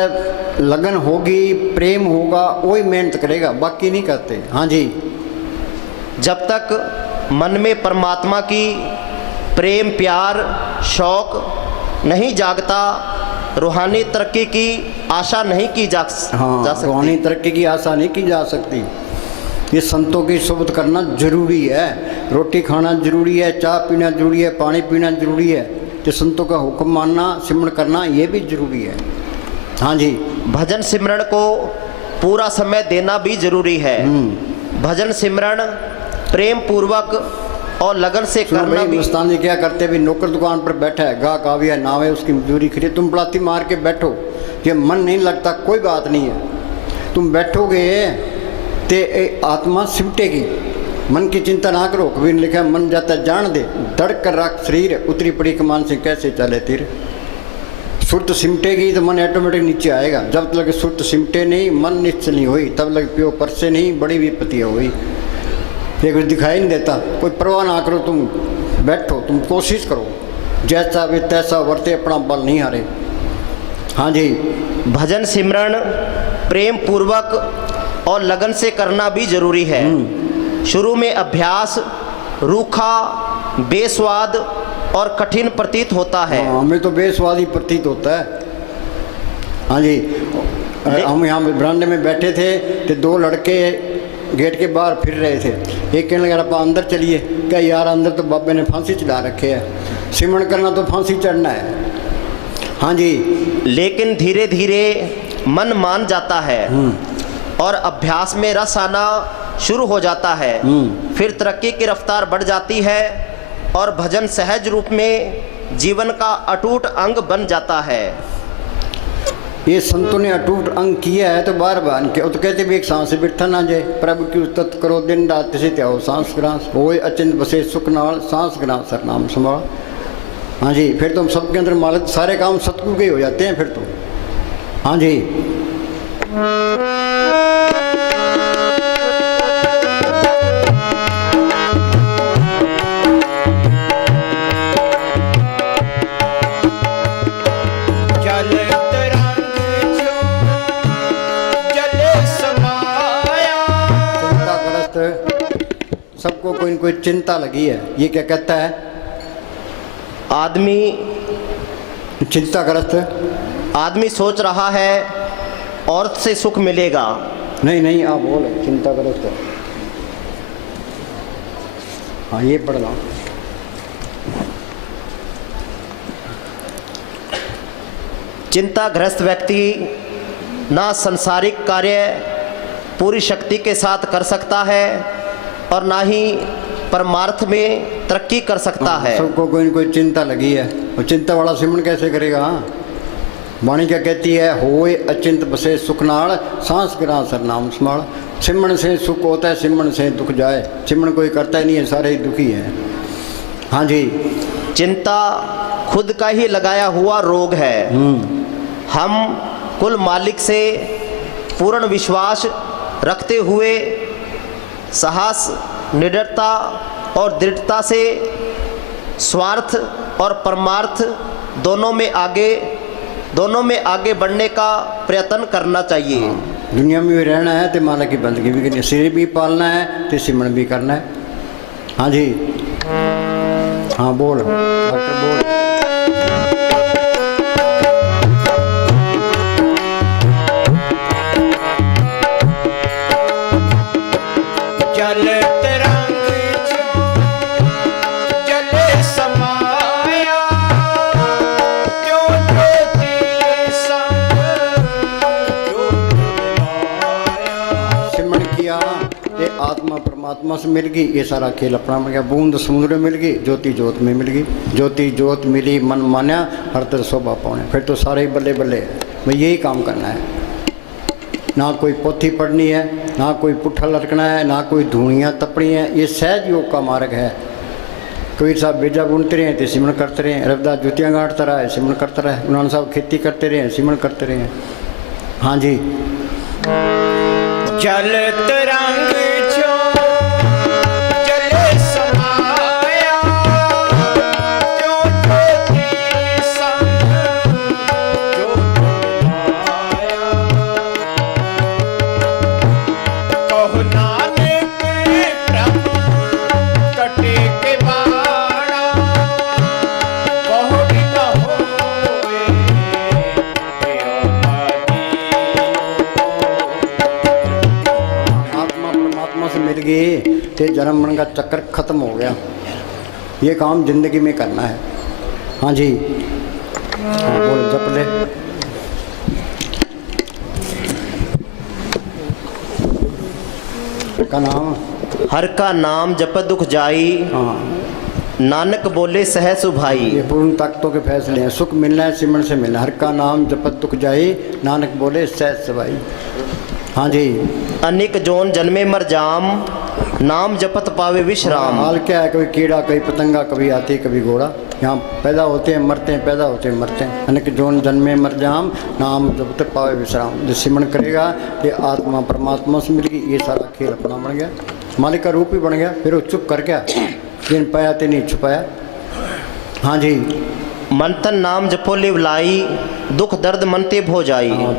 लगन होगी प्रेम होगा वही मेहनत करेगा, बाकी नहीं करते। हाँ जी, जब तक मन में परमात्मा की प्रेम प्यार शौक नहीं जागता, रूहानी तरक्की की आशा नहीं की जा हाँ, सकती। रूहानी तरक्की की आशा नहीं की जा सकती। ये संतों की सोबत करना जरूरी है। रोटी खाना जरूरी है, चाय पीना जरूरी है, पानी पीना जरूरी है। तो संतों का हुक्म मानना सिमरन करना ये भी जरूरी है। हाँ जी, भजन सिमरन को पूरा समय देना भी जरूरी है। भजन सिमरन प्रेम पूर्वक और लगन से करना भी। हिंदुस्तान क्या करते भी, नौकर दुकान पर बैठा है, गाहक आ गया, नाव है, उसकी मजदूरी खरीद, तुम पलाती मार के बैठो, ये मन नहीं लगता, कोई बात नहीं है। तुम बैठोगे ते आत्मा सिमटेगी। मन की चिंता ना करो। कबीर ने लिखा मन जाता जान दे, धड़ कर रख शरीर, उतरी पड़ी कमान से कैसे चले तीर। सुरत सिमटेगी तो मन ऑटोमेटिक नीचे आएगा। जब तक सुरत सिमटे नहीं, मन निश्चल नहीं हुई, तब लग प्यो पर से नहीं, बड़ी विपत्ति हुई। ये कुछ दिखाई नहीं देता, कोई परवाह ना करो, तुम बैठो, तुम कोशिश करो। जैसा भी तैसा वर्ते, अपना बल नहीं हारे। हाँ जी, भजन सिमरन प्रेम पूर्वक और लगन से करना भी जरूरी है। शुरू में अभ्यास रूखा, बेस्वाद और कठिन प्रतीत होता है। हाँ, हमें तो बेस्वादी प्रतीत होता है। हाँ जी, हम यहाँ बरामदे में बैठे थे तो दो लड़के गेट के बाहर फिर रहे थे। एक कहने लगा आप अंदर चलिए, क्या यार अंदर तो बाबे ने फांसी चढ़ा रखे है, सिमरन करना तो फांसी चढ़ना है। हाँ जी, लेकिन धीरे धीरे मन मान जाता है और अभ्यास में रस आना शुरू हो जाता है। फिर तरक्की की रफ्तार बढ़ जाती है और भजन सहज रूप में जीवन का अटूट अंग बन जाता है। ये संतों ने अटूट अंग किया है तो बार बार के तो कहते भी एक सांस से बिरथा ना जाए, प्रभु की उस्तत करो दिन रात से त्याओ सांस ग्रास होए अचिंत बसे सुख नाल सांस ग्रास सर नाम संभाल। हाँ जी, फिर तो सबके अंदर मालिक सारे काम सतगुरु के हो जाते हैं फिर तो। हाँ जी, जल तरंग जो जले समाया। चिंताग्रस्त सबको कोई न कोई चिंता लगी है। ये क्या कहता है? आदमी चिंताग्रस्त आदमी सोच रहा है औरत से सुख मिलेगा। नहीं नहीं, आप बोलो चिंताग्रस्त। हाँ, ये पढ़ना। चिंताग्रस्त व्यक्ति ना संसारिक कार्य पूरी शक्ति के साथ कर सकता है और ना ही परमार्थ में तरक्की कर सकता है। सबको कोई न कोई चिंता लगी है, और चिंता वाला सिमरन कैसे करेगा? वाणी क्या कहती है? होए अचिंत बसे सुख नाल सांस गिरा सर नाम स्मरण। सिमरन से सुख होता है, सिमरन से दुख जाए। सिमरन कोई करता ही नहीं है, सारे ही दुखी हैं। हाँ जी, चिंता खुद का ही लगाया हुआ रोग है। हम कुल मालिक से पूर्ण विश्वास रखते हुए साहस, निडरता और दृढ़ता से स्वार्थ और परमार्थ दोनों में आगे बढ़ने का प्रयत्न करना चाहिए। दुनिया में भी रहना है तो मालिक की बंदगी भी करनी है, शरीर भी पालना है तो सिमरन भी करना है। हाँ जी, हाँ बोल डॉक्टर बोल। जल तरंग जो जले समाया। क्यों ज्योति संग ज्योत मिलाया। सिमरन किया ये आत्मा परमात्मा से मिल गई, ये सारा खेल अपना मिल गया। बूंद समुद्र में मिल गई, ज्योति ज्योत में मिल गई। ज्योति ज्योत मिली मन मान्या, हर तरह शोभा पाने। फिर तो सारे ही बल्ले बल्ले भाई, यही काम करना है। ना कोई पोथी पढ़नी है, ना कोई पुट्ठा लटकना है, ना कोई धूणियाँ तपनी है। ये सहज योग का मार्ग है। कबीर साहब बेजा बुनते रहे तो सिमरन करते रहे, रविदास जुतियाँ गांठता रहा है, सिमरन करता रहे, उन्होंने साहब खेती करते रहे, सिमरन करते रहे। हाँ जी, जल तरंग जो जले समाया। क्यों ज्योति संग ज्योत मिलाया। कहो नानक प्रभु कटे के बाड़ा। बहु बिना होए आत्मा परमात्मा से मिल गई तो जन्म मरण का चक्कर खत्म हो गया। ये काम जिंदगी में करना है। हाँ जी, हाँ बोल जप ले। का नाम हर का नाम जप दुख जाई, हाँ, नानक बोले सह सुभाई। ये पूर्ण ताकतों के फैसले हैं। सुख मिलना है सिमरन से मिलना। हर का नाम जपत दुख जाई, नानक बोले सहज सवाई। हाँ जी, अनेक जोन जन्मे मर जाम, नाम जपत पावे विश्राम। हाल क्या है? कभी कीड़ा, कभी पतंगा, कभी हाथी, कभी घोड़ा। यहाँ पैदा होते हैं मरते हैं, पैदा होते हैं मरते हैं। अनेक जोन जन्मे मर जाम, नाम जपत पावे विश्राम। जो सिमरन करेगा ये आत्मा परमात्मा से मिल गई। ये सारा खेल अपना बन गया, मालिक का रूप ही बन गया। फिर वो चुप कर गया, जिन पाया ते नहीं छुपाया। हाँ जी। मन तन नाम जपो लिवलाई, दुख दर्द मन ते भो जाई। हाँ,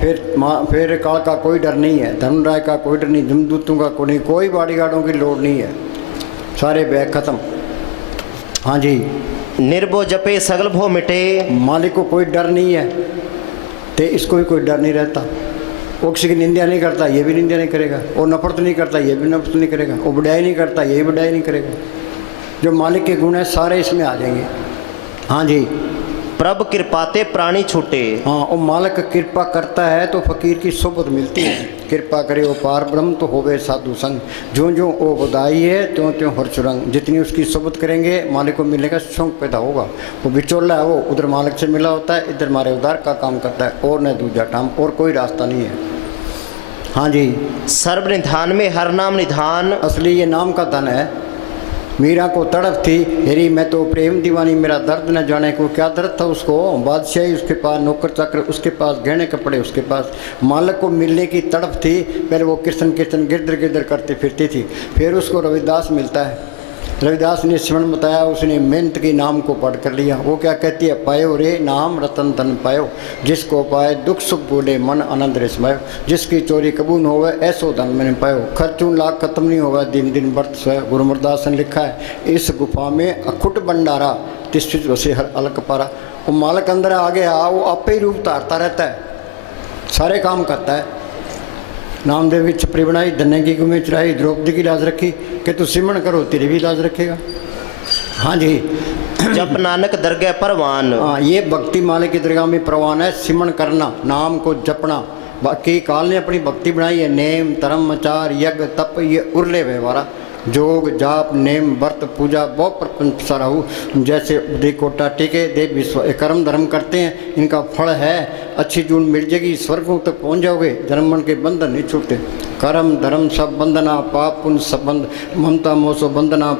फिर काल का कोई डर नहीं है, धर्मराय का कोई डर नहीं, जमदूतों का कोई नहीं, कोई बॉडीगार्डों की लोड नहीं है, सारे बैग खत्म। हाँ जी। निर्भो जपे सगल भो मिटे, मालिक को कोई डर नहीं है, तो इसको भी कोई डर नहीं रहता। वो किसी की निंदा नहीं करता, ये भी निंदा नहीं करेगा। वो नफरत नहीं करता, ये भी नफरत नहीं करेगा। वो बढ़ाई नहीं करता, ये भी बढ़ाई नहीं करेगा। जो मालिक के गुण है सारे इसमें आ जाएंगे। हाँ जी। प्रभ कृपाते प्राणी छूटे। हाँ, वो मालिक कृपा करता है तो फकीर की सोबत मिलती है। कृपा करे वो पार ब्रह्म तो होवे साधु संग, जो जो वो बधाई है त्यों त्यों हर चुरंग। जितनी उसकी सोबत करेंगे मालिक को मिलने का शौक पैदा होगा। वो बिचौला है, वो उधर मालिक से मिला होता है, इधर मारे उधार का काम करता है, और न दूजा टाम, और कोई रास्ता नहीं है। हाँ जी। सर्व निधान में हर नाम निधान, असली ये नाम का धन है। मीरा को तड़प थी, हेरी मैं तो प्रेम दीवानी, मेरा दर्द न जाने को क्या दर्द था उसको। बादशाही उसके पास, नौकर चाकर उसके पास, गहने कपड़े उसके पास, मालिक को मिलने की तड़प थी। पहले वो कीर्तन कीर्तन गिरधर गिरधर करती फिरती थी। फिर उसको रविदास मिलता है। रविदास ने स्मरण बताया, उसने मेहनत की नाम को पढ़ कर लिया। वो क्या कहती है, पायो रे नाम रतन धन पायो, जिसको पाए दुख सुख बोले मन आनंद रे समायो। जिसकी चोरी कबूल होवे ऐसो धन मैंने पायो, खर्चून लाख खत्म नहीं होगा दिन दिन बर्त सोया। गुरु अमरदास ने लिखा है, इस गुफा में अखुट भंडारा, तिष्ठित वसे हर अलग पारा। वो मालिक अंदर आ गया, वो आपे ही रूप धारता रहता है, सारे काम करता है। नामदेव की छपरी बनाई, धन्य की गुमे चढ़ाई, द्रौपदी की लाज रखी कि तू सिमरण करो तेरी भी लाज रखेगा। हाँ जी। जप नानक दरगाह परवान। हाँ, ये भक्ति मालिक की दरगाह में परवान है, सिमरण करना, नाम को जपना। बाकी काल ने अपनी भक्ति बनाई है, नेम धर्म आचार यज्ञ तप ये उरले व्यवहारा, जोग जाप नेम व्रत पूजा बहुत प्रपंच सारा हो। जैसे दे कोटा टीके दे विश्व कर्म धर्म करते हैं, इनका फल है अच्छी जून मिल जाएगी, स्वर्गों तक पहुंच जाओगे, जन्म मन के बंधन नहीं छूटते। कर्म धर्म सब बंधना, पाप पुण्य संबंध, ममता मोसो बंधना,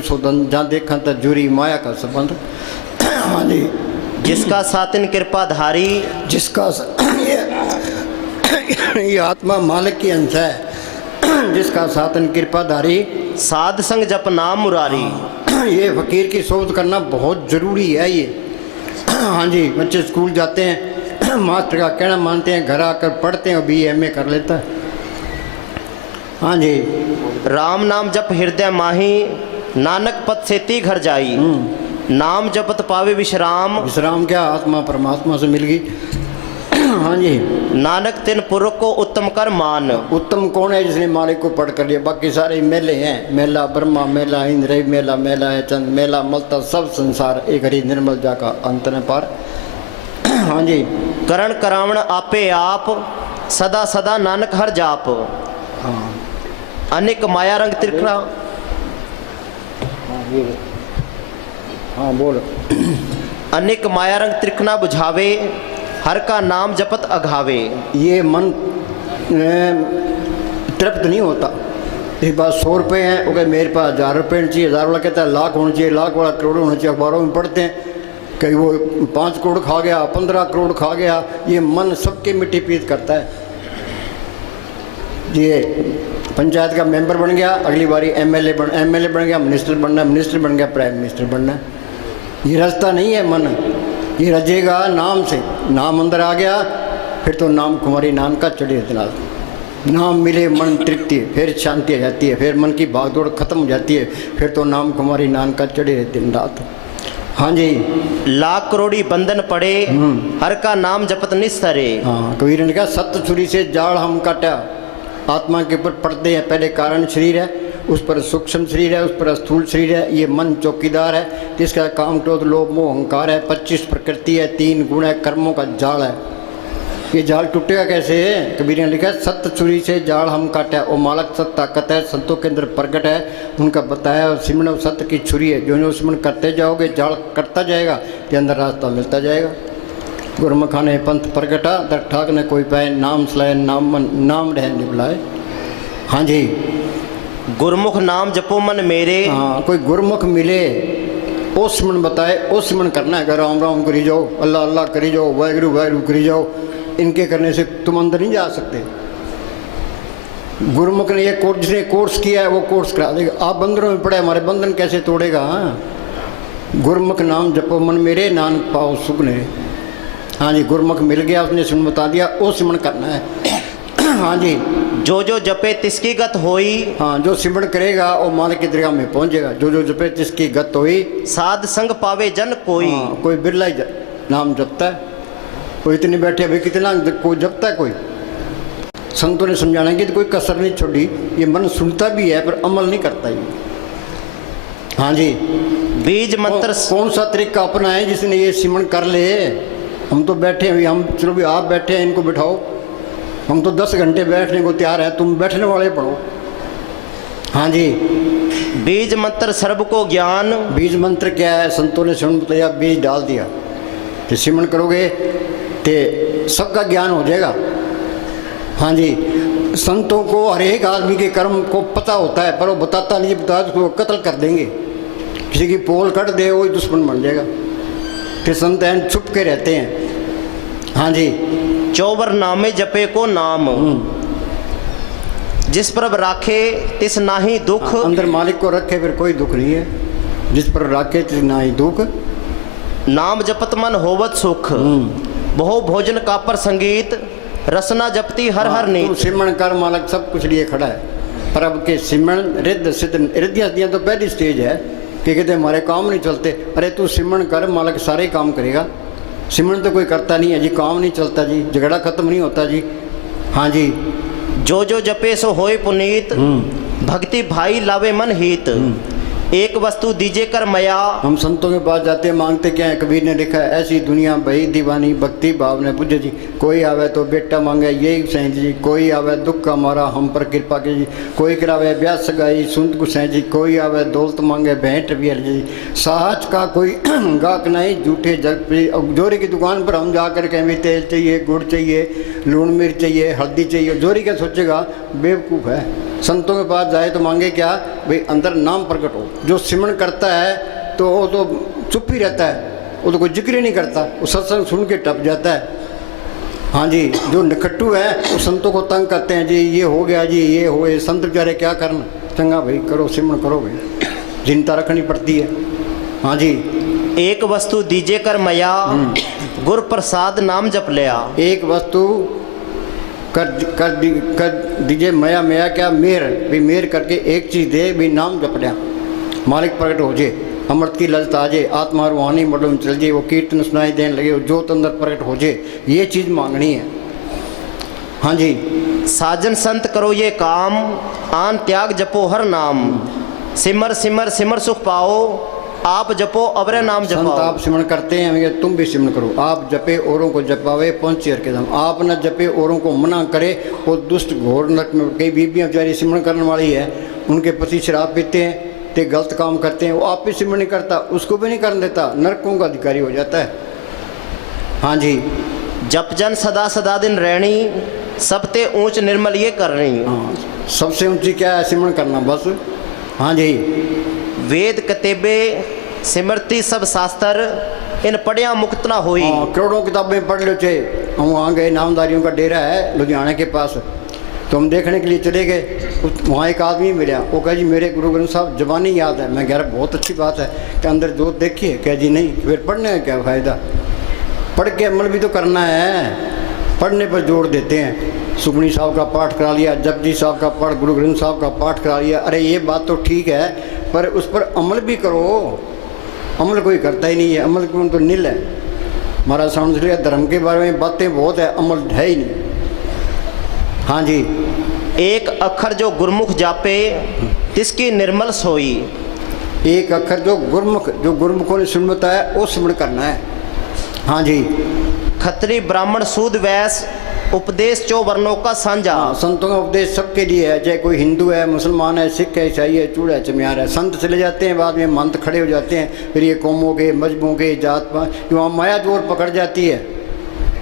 शोधन जहाँ देखा तो जूरी माया का संबंध। हाँ जी। जिसका सातिन कृपाधारी, जिसका ये आत्मा मालिक की अंश है, जिसका सातन कृपाधारी, साध संग जप नाम मुरारी। ये फकीर की सोच करना बहुत ज़रूरी है ये। हाँ जी। बच्चे स्कूल जाते हैं, मास्टर का कहना मानते हैं, घर आकर पढ़ते हैं, BA कर लेता है। हाँ जी। राम नाम जप हृदय माही, नानक पद सेती घर जाई। नाम जपत पावे विश्राम, विश्राम क्या, आत्मा परमात्मा से मिल गई। हाँ जी। नानक तिन पुरुष को उत्तम कर मान। उत्तम कौन है, जिसने मालिक को पढ़ कर लिया। बाकी सारे मेले हैं, मेला ब्रह्मा, मेला इंद्र, मेला मेला है चंद, मेला मलता सब संसार, एक हरि निर्मल जा का अंत न पार। हाँ जी। करण करावण आपे आप, सदा सदा नानक हर जाप। हाँ। अनेक माया रंग त्रिखना। हाँ बोल। अनेक माया रंग त्रिखना बुझावे, हर का नाम जपत अघावे। ये मन तृप्त नहीं होता। एक बात 100 रुपये हैं, वो कहे मेरे पास 1000 रुपये चाहिए, 1000 वाला कहता है लाख होना चाहिए, लाख वाला करोड़ होना चाहिए। अखबारों में पढ़ते हैं कहीं वो 5 करोड़ खा गया, 15 करोड़ खा गया। ये मन सबके मिट्टी पीत करता है। ये पंचायत का मेंबर बन गया, अगली बारी MLA बन गया, मिनिस्टर बनना, मिनिस्टर बन गया, प्राइम मिनिस्टर बनना। ये रास्ता नहीं है मन, ये रजेगा नाम से। नाम अंदर आ गया फिर तो नाम कुमारी नाम का चढ़े दिनाल। नाम मिले मन तृप्ति, फिर शांति आ जाती है, फिर मन की भागदौड़ खत्म हो जाती है, फिर तो नाम कुमारी नाम का चढ़े दिन रात। हाँ जी। लाख करोड़ी बंधन पड़े, हर का नाम जपत निस्तरे। हाँ, कबीर ने कहा सत्य छुरी से जाड़ हम काटा। आत्मा के ऊपर पड़ते हैं, पहले कारण शरीर है, उस पर सूक्ष्म शरीर है, उस पर स्थूल शरीर है। ये मन चौकीदार है, जिसका काम क्रोध लोभ मोह अहंकार है। 25 प्रकृति है, 3 गुण है, कर्मों का जाल है। ये जाल टूटेगा कैसे? कबीर ने लिखा सत्य छुरी से जाल हम काटा। वो मालक सत्य ताकत है, संतों के अंदर प्रकट है, उनका बताया सिमरण सत्य की छुरी है। जो सिमरण करते जाओगे जाल कटता जाएगा, के अंदर रास्ता मिलता जाएगा। गुरमुखा ने पंथ प्रगटा, दर ठाक ने कोई पाए, नाम सलाए नाम रह निभलाए। हाँ जी। गुरमुख नाम जपो मन मेरे। हाँ, कोई गुरमुख मिले, ओ सिमरण बताए, ओ सिमरण करना है। राम राम करी जाओ, अल्लाह अल्लाह करी जाओ, वाहिगुरु वाहिगुरु करी जाओ। इनके करने से तुम अंदर नहीं जा सकते। गुरमुख ने ये कोर्स, जिसने कोर्स किया है वो कोर्स करा देगा। आप बंधनों में पड़े, हमारे बंधन कैसे तोड़ेगा? गुरमुख नाम जपो मन मेरे, नानक पाओ सुख ने। हाँ जी, गुरमुख मिल गया, उसने सुन बता दिया, वो सिमरन करना है। हाँ जी, जो जो जपे तिसकी गत होई, हाँ, जो सिमरन करेगा वो मालिक की दरगाह में पहुंचेगा। जो जो जपे तिसकी गत होई, साध संग पावे जन कोई। हाँ, कोई बिरला ही नाम जपता है, कोई इतने बैठे अभी कितना कोई जपता है। कोई संतों ने समझाना कि तो कोई कसर नहीं छोड़ी, ये मन सुनता भी है पर अमल नहीं करता ये। हाँ जी, बीज मंत्र कौन सा तरीका अपना है जिसने ये सिमरन कर ले। हम तो बैठे हैं, हम चलो भी आप बैठे हैं, इनको बिठाओ, हम तो 10 घंटे बैठने को तैयार है, तुम बैठने वाले पढ़ो। हाँ जी, बीज मंत्र सर्व को ज्ञान। बीज मंत्र क्या है? संतों ने सिमरन बताया, बीज डाल दिया कि सिमरन करोगे तो सबका ज्ञान हो जाएगा। हाँ जी, संतों को हर एक आदमी के कर्म को पता होता है, पर वो बताता नहीं, बता उसको कत्ल कर देंगे। किसी की पोल कट दे वही दुश्मन बन जाएगा। फिर संत हैं छुप के रहते हैं। हाँ जी, 54 नामे जपे को नाम, जिस पर राखे तिस नाही दुख। अंदर मालिक को रखे फिर कोई दुख नहीं है, जिस पर राखे तिस नाही दुख। नाम जपत मन होवत सुख, बहु भोजन का पर संगीत, रसना जपती हर हर तू नीत। सिमरन कर, मालिक सब कुछ लिए खड़ा है। पर अब के सिमरन रिद्ध सिद्ध, रिद्धियाँ तो पहली स्टेज है कि कहते हमारे काम नहीं चलते। अरे तू सिमरन कर, मालिक सारे काम करेगा। सिमरन तो कोई करता नहीं है जी, काम नहीं चलता जी, झगड़ा खत्म नहीं होता जी। हाँ जी, जो जो जपे सो होए पुनीत, भक्ति भाई लावे मन हित, एक वस्तु दीजे कर मया। हम संतों के पास जाते हैं, मांगते क्या है? कबीर ने लिखा है, ऐसी दुनिया भई दीवानी, भक्ति भाव ने बुझे जी। कोई आवे तो बेटा मांगे यही सैं जी, कोई आवे दुख का मारा हम पर कृपा की जी, कोई करावे ब्याह सगाई सुनत गुसैं जी, कोई आवे दौलत मांगे भेंट भी जी। साहज का कोई गाहक नहीं, झूठे जग पे। जोरी की दुकान पर हम जाकर कहें भी तेल चाहिए, गुड़ चाहिए, लून मिर्च चाहिए, हल्दी चाहिए, जोरी क्या सोचेगा? बेवकूफ़ है। संतों के पास जाए तो मांगे क्या? भाई अंदर नाम प्रकट हो। जो सिमरन करता है तो वो तो चुप ही रहता है, वो तो कोई जिक्र ही नहीं करता, वो सत्संग सुन के टप जाता है। हाँ जी, जो निकट्टू है वो संतों को तंग करते हैं जी, ये हो गया जी, ये हो गए। संत बेचारे क्या करना, चंगा भाई करो, सिमरन करो भाई, चिंता रखनी पड़ती है। हाँ जी, एक वस्तु दीजे कर मया, गुर प्रसाद नाम जप लिया। एक वस्तु कर दीजिए मया। मया क्या? मेर भी, मेर करके एक चीज़ दे भी, नाम जप लिया, मालिक प्रकट हो जाए, अमृत की ललत आ जाए, आत्मा रूहानी मडों में चल जाए, वो कीर्तन सुनाई देने लगे, वो जोत अंदर प्रकट हो जाए, ये चीज़ मांगनी है। हाँ जी, साजन संत करो ये काम, आन त्याग जपो हर नाम, सिमर सिमर सिमर सुख पाओ, आप जपो अवरे नाम संत जपाओ। आप सिमरन करते हैं, हमें तुम भी सिमरन करो। आप जपे औरों को जपावे, पहुँचे हर के धाम। आप न जपे औरों को मना करे, वो दुष्ट घोर नरक में। कई बीबियाँ बेचारी सिमरन करने वाली है, उनके पति शराब पीते हैं तो गलत काम करते हैं, वो आप भी सिमरन नहीं करता, उसको भी नहीं करने देता, नरकों का अधिकारी हो जाता है। हाँ जी, जप जन सदा सदा दिन रहनी, सबते ऊंच निर्मल ये करनी। हाँ, सबसे ऊँची क्या है? सिमरन करना बस। हाँ जी, वेद कतेबे सिमरती सब शास्त्र, इन पढ़िया मुक्त ना होई। हाँ, करोड़ों किताबें पढ़ लो चाहे। हम वहाँ गए, नामदारियों का डेरा है लुधियाना के पास, तो हम देखने के लिए चले गए। वहाँ एक आदमी मिला, वो कहा जी मेरे गुरु ग्रंथ साहब जबानी याद है। मैं कह रहा बहुत अच्छी बात है, कि अंदर जोत देखिए। कह जी नहीं, फिर पढ़ने का क्या फ़ायदा, पढ़ के अमल भी तो करना है। पढ़ने पर जोर देते हैं, सुखमनी साहब का पाठ करा लिया, जपजी साहब का पाठ, गुरु ग्रंथ साहब का पाठ करा लिया। अरे ये बात तो ठीक है, पर उस पर अमल भी करो। अमल कोई करता ही नहीं है, अमल क्यों तो नील है। महाराज समझ लिया, धर्म के बारे में बातें बहुत है, अमल है ही नहीं। हाँ जी, एक अक्षर जो गुरमुख जापे, तिसकी निर्मल सोई। एक अक्षर जो गुरमुखों ने सुन बताया वो सिमरन करना है। हाँ जी, खत्री ब्राह्मण सूद वैश्य, उपदेश चो वर्णों का साझा। हाँ, संतों का उपदेश सबके लिए है, चाहे कोई हिंदू है, मुसलमान है, सिख है, ईसाई है, चूड़ा है, चमियार है। संत चले जाते हैं, बाद में मंत खड़े हो जाते हैं, फिर ये कौमों के, मजहबों के, जात पात, वहाँ माया जोर पकड़ जाती है।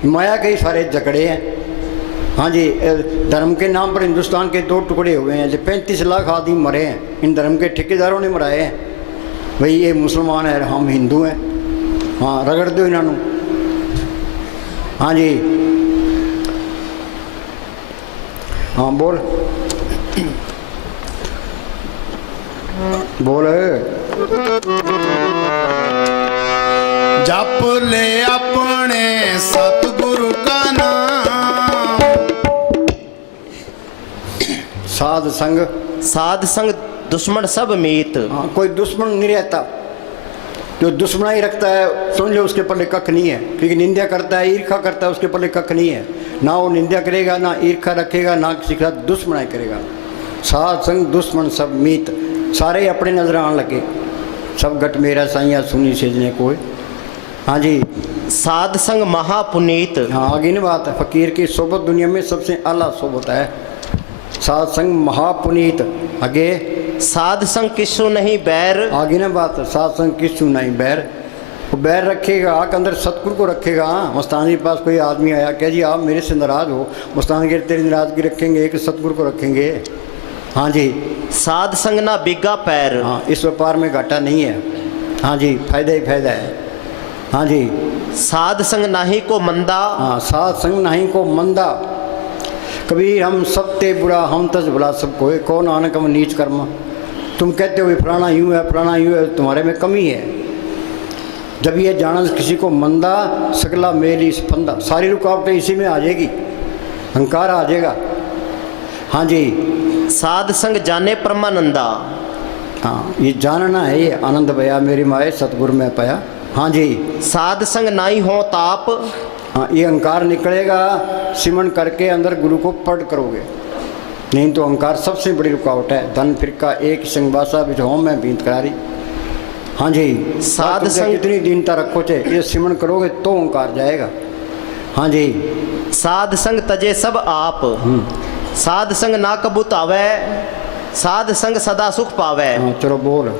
माया के ही सारे झगड़े हैं। हाँ जी, धर्म के नाम पर हिंदुस्तान के 2 टुकड़े हुए हैं। जो 35 लाख आदमी मरे हैं, इन धर्म के ठेकेदारों ने मराए हैं। भाई ये मुसलमान है, हम हिंदू हैं। हाँ, रगड़ दो इन्होंने। हाँ जी, हाँ बोल बोल। जप ले अपने सतगुरु का नाम। साध संग, साध संग दुश्मन सब मीत। हाँ, कोई दुश्मन नहीं रहता। जो दुश्मना ही रखता है समझ लो उसके पल्ले कख नहीं है, क्योंकि निंदा करता है, ईर्खा करता है, उसके पल्ले कख नहीं है। ना वो निंदा करेगा, ना ईर्खा रखेगा, ना किसी का दुश्मनाई करेगा। साध संग दुश्मन सब मीत, सारे अपने नजर आने लगे। सब गट मेरा साइया सुनी सेजने कोई। हाँ जी। साध संग महापुनीत। हाँ, आगे नहीं बात है। फकीर की सोबत दुनिया में सबसे आला सोबत है। साध संग महापुनीत। आगे साध संग किसु नहीं बैर। आगे ना बात है। साध संग किसु नहीं बैर। वो बैर रखेगा के अंदर सतगुरु को रखेगा। मस्तान जी के पास कोई आदमी आया, कह जी आप मेरे से नाराज हो, मस्तान जी तेरी नाराजगी रखेंगे कि सतगुरु को रखेंगे। हाँ जी। साध संग ना बिगा पैर। हाँ, इस व्यापार में घाटा नहीं है। हाँ जी, फायदा ही फायदा है। हाँ जी। साध संग नाही को मंदा। हाँ, साध संग नहीं को मंदा। कबीर हम सब ते बुरा हम तज भला सब कोई, कौन नानक हम नीच कर्म। तुम कहते हो फलाना यूँ है फलाना यूँ है, तुम्हारे में कमी है। जब ये जाना किसी को मंदा सकला मेली स्पंदा, सारी रुकावटें इसी में आ जाएगी, अहंकार आ जाएगा। हाँ जी। साध संग जाने परमानंदा। हाँ, ये जानना है, ये आनंद भया मेरी माए सतगुरु में पाया। हाँ जी। साध संग नाई हो ताप। हाँ, ये अहंकार निकलेगा सिमन करके अंदर गुरु को पढ़ करोगे, नहीं तो अहंकार सबसे बड़ी रुकावट है। धन फिरका एक संगवासा बिझो में बीत करारी। हाँ जी। साध संग कितनी दीनता रखो चे, ये सिमन करोगे तो अहंकार जाएगा। हाँ जी। साध संग तजे सब आप। साध संग ना कबूत आवे, साध संग सदा सुख पावे। हाँ, चलो बोल।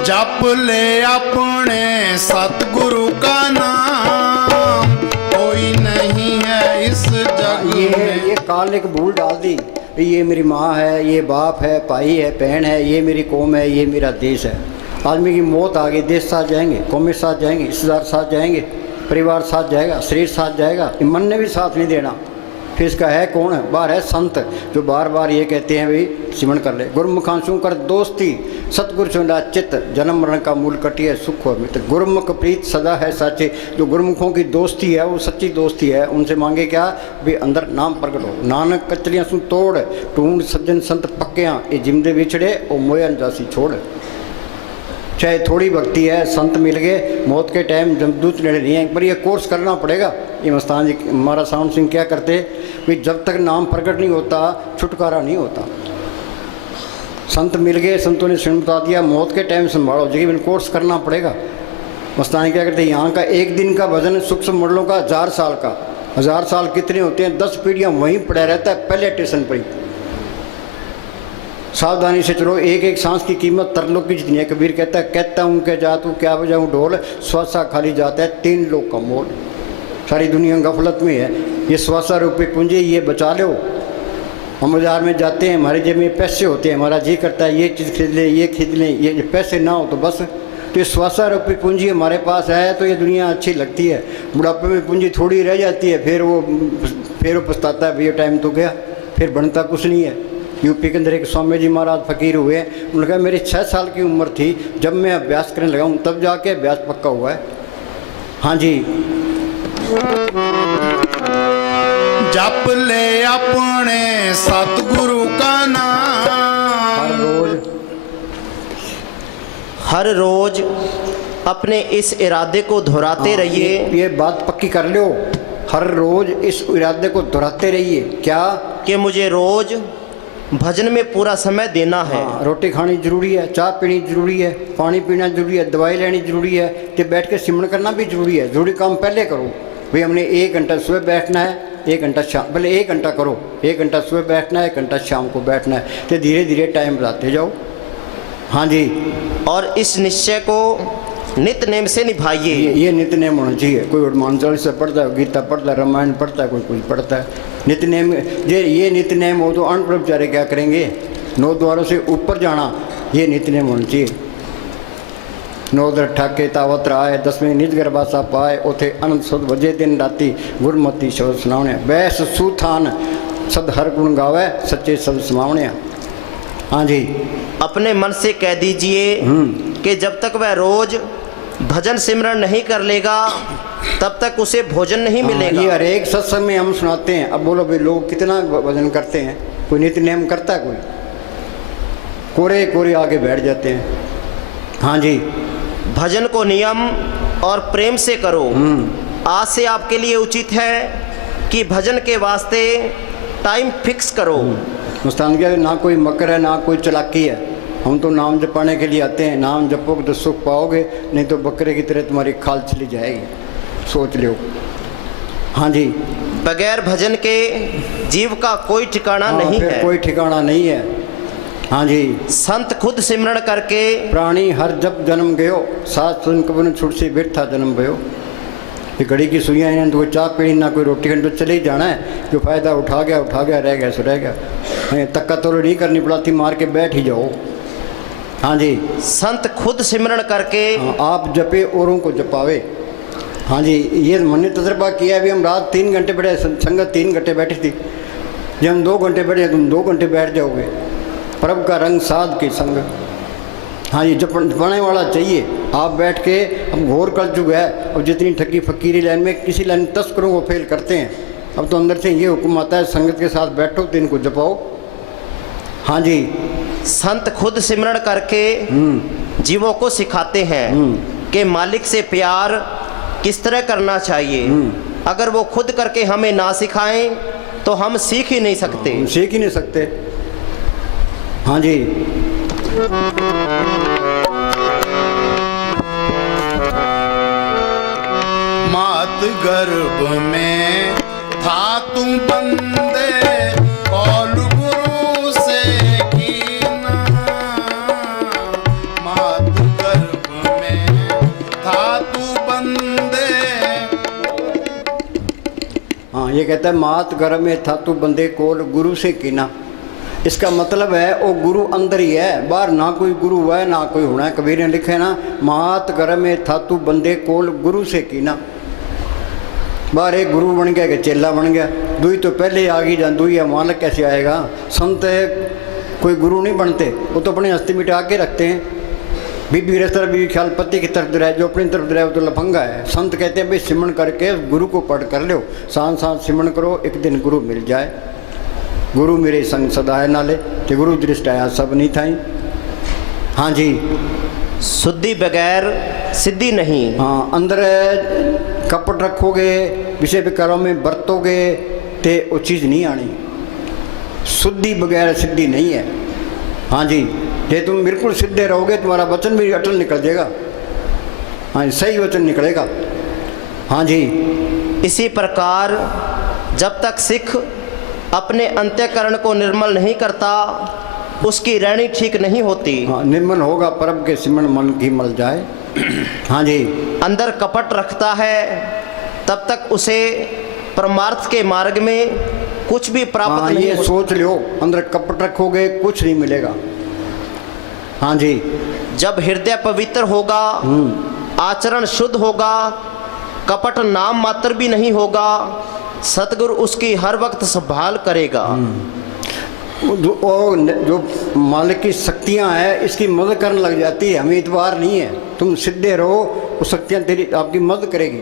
जप ले अपने सतगुरु का नाम, कोई नहीं है इस जग में। ये काल ने एक भूल डाल दी, ये मेरी माँ है, ये बाप है, भाई है, बहन है, ये मेरी कौम है, ये मेरा देश है। आदमी की मौत आ गई, देश साथ जाएंगे, कौमें साथ जाएंगे, रिश्तेदार साथ जाएंगे, परिवार साथ जाएगा, शरीर साथ जाएगा, मन ने भी साथ नहीं देना। फिर इसका है कौन है? बाहर है संत, जो बार बार ये कहते हैं भाई सिमरण कर ले। गुरुमुखांशु कर दोस्ती, सतगुरु चुना चित्त, जन्म मरण का मूल कटिए सुख हो मित्र। गुरुमुख प्रीत सदा है साचे, जो गुरुमुखों की दोस्ती है वो सच्ची दोस्ती है। उनसे मांगे क्या? भी अंदर नाम प्रकट हो। नानक कचलियाँ सुन तोड़, ढूंढ सज्जन संत पक्कियाँ, ये जिमदे बिछड़े और मोयन जासी छोड़। चाहे थोड़ी भक्ति है, संत मिल गए, मौत के टाइम जमदूत नेड़े नहीं है, पर ये कोर्स करना पड़ेगा। ये मस्तान जी महाराज सावन सिंह क्या करते कि जब तक नाम प्रकट नहीं होता छुटकारा नहीं होता। संत मिल गए, संतों ने स्वयं बता दिया, मौत के टाइम संभालो, लेकिन कोर्स करना पड़ेगा। मस्तान क्या करते हैं, यहाँ का एक दिन का भजन सूक्ष्म मंडलों का 1000 साल का। 1000 साल कितने होते हैं? 10 पीढ़ियाँ वहीं पड़ा रहता है, पहले स्टेशन पर ही। सावधानी से चलो, एक एक सांस की कीमत तरलोक की जितनी है। कबीर कहता हूँ क्या जा तू क्या बजाऊँ ढोल, श्वासा खाली जाता है 3 लोग का मोल। सारी दुनिया गफलत में है। ये श्वासा रूपी पूंजी ये बचा लो। हम बाजार में जाते हैं, हमारे जेब में पैसे होते हैं, हमारा जी करता है ये चीज़ खरीद लें, ये खरीद लें, ये पैसे ना हो तो बस। तो ये श्वासा रूपी पूंजी हमारे पास है तो ये दुनिया अच्छी लगती है। बुढ़ापे में पूंजी थोड़ी रह जाती है, फिर वो पछताता है, भैया टाइम तो गया, फिर बनता कुछ नहीं है। यूपी के अंदर एक स्वामी जी महाराज फकीर हुए, उन्होंने कहा मेरी 6 साल की उम्र थी जब मैं अभ्यास करने लगा हूँ, तब जाके अभ्यास पक्का हुआ है। हाँ जी। जप ले अपने सतगुरु का नाम, हर रोज अपने इस इरादे को दोहराते रहिए। ये बात पक्की कर लो, हर रोज इस इरादे को दोहराते रहिए। क्या? कि मुझे रोज भजन में पूरा समय देना है। रोटी खानी जरूरी है, चाय पीनी जरूरी है, पानी पीना जरूरी है, दवाई लेनी जरूरी है, तो बैठ के सिमरण करना भी जरूरी है। जरूरी काम पहले करो भाई। हमने 1 घंटा सुबह बैठना है, 1 घंटा शाम, पहले 1 घंटा करो, 1 घंटा सुबह बैठना है, 1 घंटा शाम को बैठना है, तो धीरे धीरे टाइम बढ़ाते जाओ। हाँ जी। और इस निश्चय को नित नेम से निभाइए। ये नित नेम होना चाहिए। कोई हनुमान चालीसा पढ़ता है, गीता पढ़ता है, रामायण पढ़ता है, कोई कुछ पढ़ता है। नित नेम ये नित नेम हो तो अन्न ब्रह्मचारी क्या करेंगे? 9 द्वारों से ऊपर जाना, ये नित नेम होना चाहिए। 9 दर ठाके तावत आए, 10वें निज गर्भासा पाए, उथे अनंत सुध वजे दिन राती, गुरमती शब्द सुनावने। बैस सुथान सद हर गुण गावे, सच्चे शब्द समावने। हाँ जी। अपने मन से कह दीजिए कि जब तक वह रोज भजन सिमरन नहीं कर लेगा तब तक उसे भोजन नहीं मिलेगा। ये हर एक सत्संग में हम सुनाते हैं। अब बोलो भाई लोग कितना भजन करते हैं? कोई नित्य नियम करता है? कोई कोरे कोरे आगे बैठ जाते हैं। हाँ जी। भजन को नियम और प्रेम से करो। आज से आपके लिए उचित है कि भजन के वास्ते टाइम फिक्स करो। मुस्तान क्या ना कोई मकर है ना कोई चालाकी है। हम तो नाम जपाने के लिए आते हैं। नाम जपोगे तो सुख पाओगे, नहीं तो बकरे की तरह तुम्हारी खाल चली जाएगी। सोच लो। हाँ जी। बगैर भजन के जीव का कोई ठिकाना नहीं फिर है। कोई ठिकाना नहीं है। हाँ जी। संत खुद सिमरण करके प्राणी हर जब जन्म गयो, सात सुन कबन छुट से बिरथा जन्म भयो। ये घड़ी की सुइयाँ हैं, तो कोई चाय पीनी ना कोई रोटी खानी, तो चले ही जाना है। जो फायदा उठा गया, रह गया सो रह गया। तक्का तो नहीं करनी पड़ती, मार के बैठ ही जाओ। हाँ जी। संत खुद सिमरण करके आप जपे औरों को जपावे। हाँ जी। ये मैंने तजर्बा किया है। अभी हम रात 3 घंटे बैठे, संगत 3 घंटे बैठी थी। जब हम 2 घंटे बैठे, तुम 2 घंटे बैठ जाओगे। प्रभ का रंग साध के संग। हाँ जी। जपने वाला चाहिए। आप बैठ के, अब घोर कर चुका है। और जितनी ठगी फकीरी लाइन में किसी लाइन तस्करों को फेल करते हैं। अब तो अंदर से ये हुक्म आता है संगत के साथ बैठो तो इनको जपाओ। हाँ जी। संत खुद सिमरण करके जीवों को सिखाते हैं कि मालिक से प्यार किस तरह करना चाहिए। अगर वो खुद करके हमें ना सिखाएं तो हम सीख ही नहीं सकते। सीख ही नहीं सकते। हाँ जी। मात गर्भ में था तू बंदे, कौल गुरु से कीना। मात गर्भ में था तू बंदे। हाँ, ये कहता है मात गर्भ में था तू बंदे कोल गुरु से कीना। इसका मतलब है वो गुरु अंदर ही है, बाहर ना कोई गुरु है ना कोई होना है। कबीर ने लिखे ना, मात गर्भ में था तू बंदे कोल गुरु से कीना। बाहर एक गुरु बन गया कि चेला बन गया। दुई तो पहले आ गई, जान दुई मालक कैसे आएगा। संत कोई गुरु नहीं बनते, वो तो अपने हस्ती मिटा के रखते हैं। बीबी इस तरफ भी ख्याल पति की तरफ रहे, जो अपनी तरफ रहे वो तो लफंगा है। संत कहते हैं भाई सिमरन करके गुरु को पढ़ कर लो, सांस सांस सिमरन करो, एक दिन गुरु मिल जाए। गुरु मेरे संग सदाए नाले, कि गुरु दृष्ट आया सब नहीं थाई। हाँ जी। शुद्धि बगैर सिद्धि नहीं। हाँ, अंदर कपट रखोगे, विषय विकारों में बरतोगे तो वो चीज़ नहीं आनी। शुद्धि बगैर सिद्धि नहीं है। हाँ जी। ये तुम बिल्कुल सीधे रहोगे, तुम्हारा वचन भी अटल निकल जाएगा। हाँ, सही वचन निकलेगा। हाँ जी। इसी प्रकार जब तक सिख अपने अंत्यकरण को निर्मल नहीं करता उसकी रहनी ठीक नहीं होती। हाँ, निर्मल होगा परम के सिमरन मन की मल जाए। हाँ जी। अंदर कपट रखता है तब तक उसे परमार्थ के मार्ग में कुछ भी प्राप्त नहीं ये होता। सोच लो, अंदर कपट रखोगे कुछ नहीं मिलेगा। हाँ जी। जब हृदय पवित्र होगा, आचरण शुद्ध होगा, कपट नाम मात्र भी नहीं होगा, सतगुरु उसकी हर वक्त संभाल करेगा। जो मालिक की शक्तियाँ हैं इसकी मदद करने लग जाती है। हमें इतबार नहीं है, तुम सीधे रहो, वो शक्तियाँ तेरी आपकी मदद करेगी।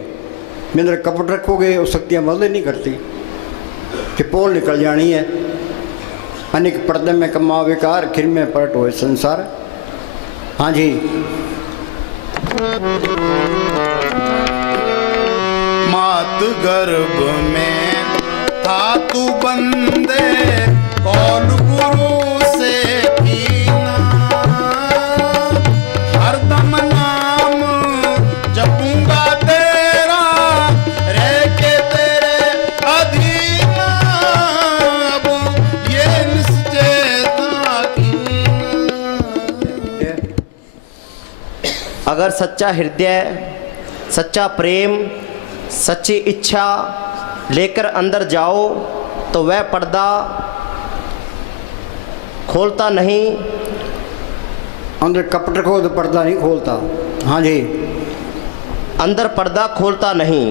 मेरे अंदर कपट रखोगे वो शक्तियाँ मदद नहीं करती, कि पोल निकल जानी है। अनेक पर्दे में कमा विकार, खिर में पलट हुए संसार। हाँ जी। मात गर्भ में था तू बंदे, कौल गुरु से कीना। हरदम नाम जपूंगा तेरा, रह के तेरे अधीन। अब ये निश्चय था कीना। अगर सच्चा हृदय, सच्चा प्रेम, सच्ची इच्छा लेकर अंदर जाओ तो वह पर्दा खोलता नहीं। अंदर कपट रखो तो पर्दा नहीं खोलता। हाँ जी। अंदर पर्दा खोलता नहीं।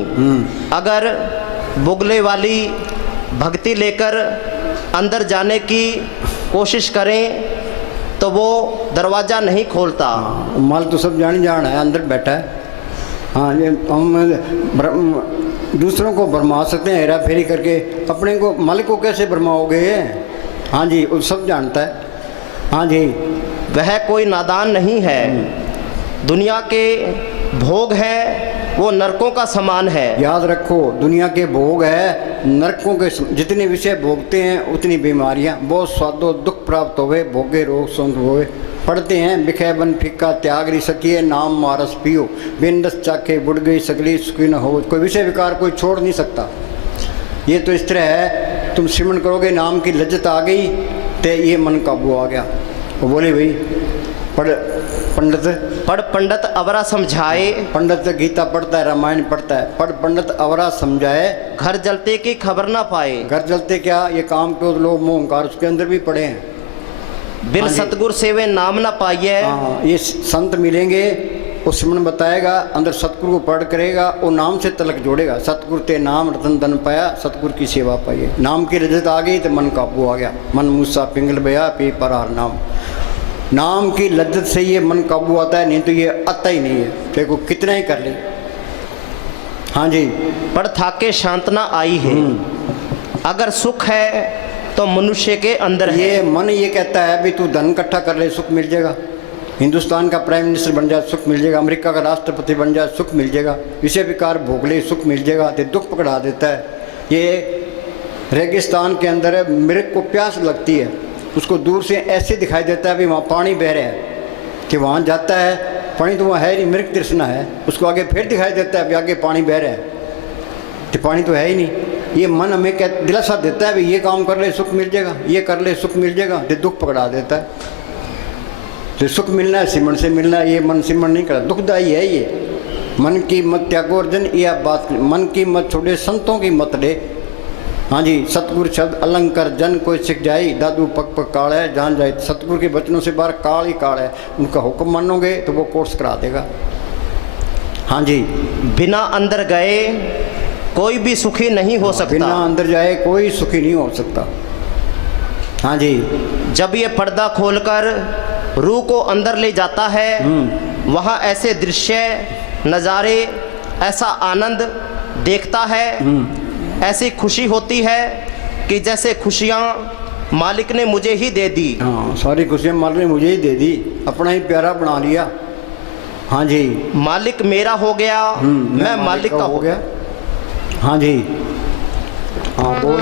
अगर बुगले वाली भक्ति लेकर अंदर जाने की कोशिश करें तो वो दरवाज़ा नहीं खोलता। माल तो सब जान है, अंदर बैठा है। हाँ, ये हम दूसरों को भरमा सकते हैं हेरा फेरी करके, अपने को मालिक को कैसे भरमाओगे? हाँ जी, वो सब जानता है। हाँ जी, वह कोई नादान नहीं है। दुनिया के भोग है वो नरकों का समान है। याद रखो, दुनिया के भोग है नरकों के जितने विषय भोगते हैं उतनी बीमारियां, बहुत स्वादो दुख प्राप्त होवे, भोगे रोग संग होवे। पढ़ते हैं बिखे बन फिक्का त्याग री सकिए, नाम मारस पियो बिन रस चाखे बुढ़ गई सगली सुखी न हो। कोई विषय विकार कोई छोड़ नहीं सकता। ये तो इस तरह है, तुम सिमरन करोगे, नाम की लज्जत आ गई तो ये मन काबू आ गया। वो बोले भाई पढ़ पंडित अवरा समझाए, पंडित गीता पढ़ता है, रामायण पढ़ता है, पढ़ पंडित अवरा समझाए, घर जलते की खबर ना पाए। घर जलते क्या, ये काम क्रोध लोभ मोह अहंकार उसके अंदर भी पड़े हैं। बिन हाँ जी। सतगुर सेवे नाम ना पाइए। हाँ, ये संत मिलेंगे, वो सिमरन बताएगा, अंदर सतगुरु को पढ़ करेगा, वो नाम से तलक जोड़ेगा। सतगुरु ते नाम रतन धन पाया, सतगुरु की सेवा पाइए। नाम की रजत आ गई तो मन काबू आ गया। मन मूसा पिंगल बया पी परार नाम। नाम की लज्जत से ये मन काबू आता है, नहीं तो ये आता ही नहीं है, देखो कितना ही कर ले। हाँ जी, पर थाके शांतना आई है। अगर सुख है तो मनुष्य के अंदर है। ये मन ये कहता है भी तू धन इकट्ठा कर ले, सुख मिल जाएगा। हिंदुस्तान का प्राइम मिनिस्टर बन जाए, सुख मिल जाएगा। अमेरिका का राष्ट्रपति बन जाए, सुख मिल जाएगा। विषय विकार भोग ले, सुख मिल जाएगा। तो दुख पकड़ा देता है। ये रेगिस्तान के अंदर मृग को प्यास लगती है, उसको दूर से ऐसे दिखाई देता है भी वहाँ पानी बह रहा है, कि वहाँ जाता है पानी तो वहाँ है नहीं, मृग तृष्णा है। उसको आगे फिर दिखाई देता है भी आगे पानी बह रहा है, तो पानी तो है ही नहीं। ये मन हमें दिलासा देता है भी ये काम कर ले सुख मिल जाएगा, ये कर ले सुख मिल जाएगा, तो दुख पकड़ा देता है। तो सुख मिलना है सिमरन से मिलना है, ये मन सिमरन नहीं करता, दुखदायी है ये। मन की मत त्यागो अर्जन, यह बात मन की मत छोड़े, संतों की मत ले। हाँ जी, सतगुरु शब्द अलंकार जन कोई सिख जाए, दादू पक पक काल है जान जाए। सतगुरु के बचनों से बाहर काल ही काल है। उनका हुक्म मानोगे तो वो कोर्स करा देगा। हाँ जी, बिना अंदर गए कोई भी सुखी नहीं हो सकता। बिना अंदर जाए कोई सुखी नहीं हो सकता। हाँ जी, जब ये पर्दा खोलकर रूह को अंदर ले जाता है, वहाँ ऐसे दृश्य नज़ारे, ऐसा आनंद देखता है, ऐसी खुशी होती है कि जैसे खुशियाँ मालिक ने मुझे ही दे दी। हाँ, सारी खुशियाँ मालिक ने मुझे ही दे दी, अपना ही प्यारा बना लिया। हाँ जी, मालिक मेरा हो गया, मैं मालिक का हो गया। हाँ जी, हाँ बोल।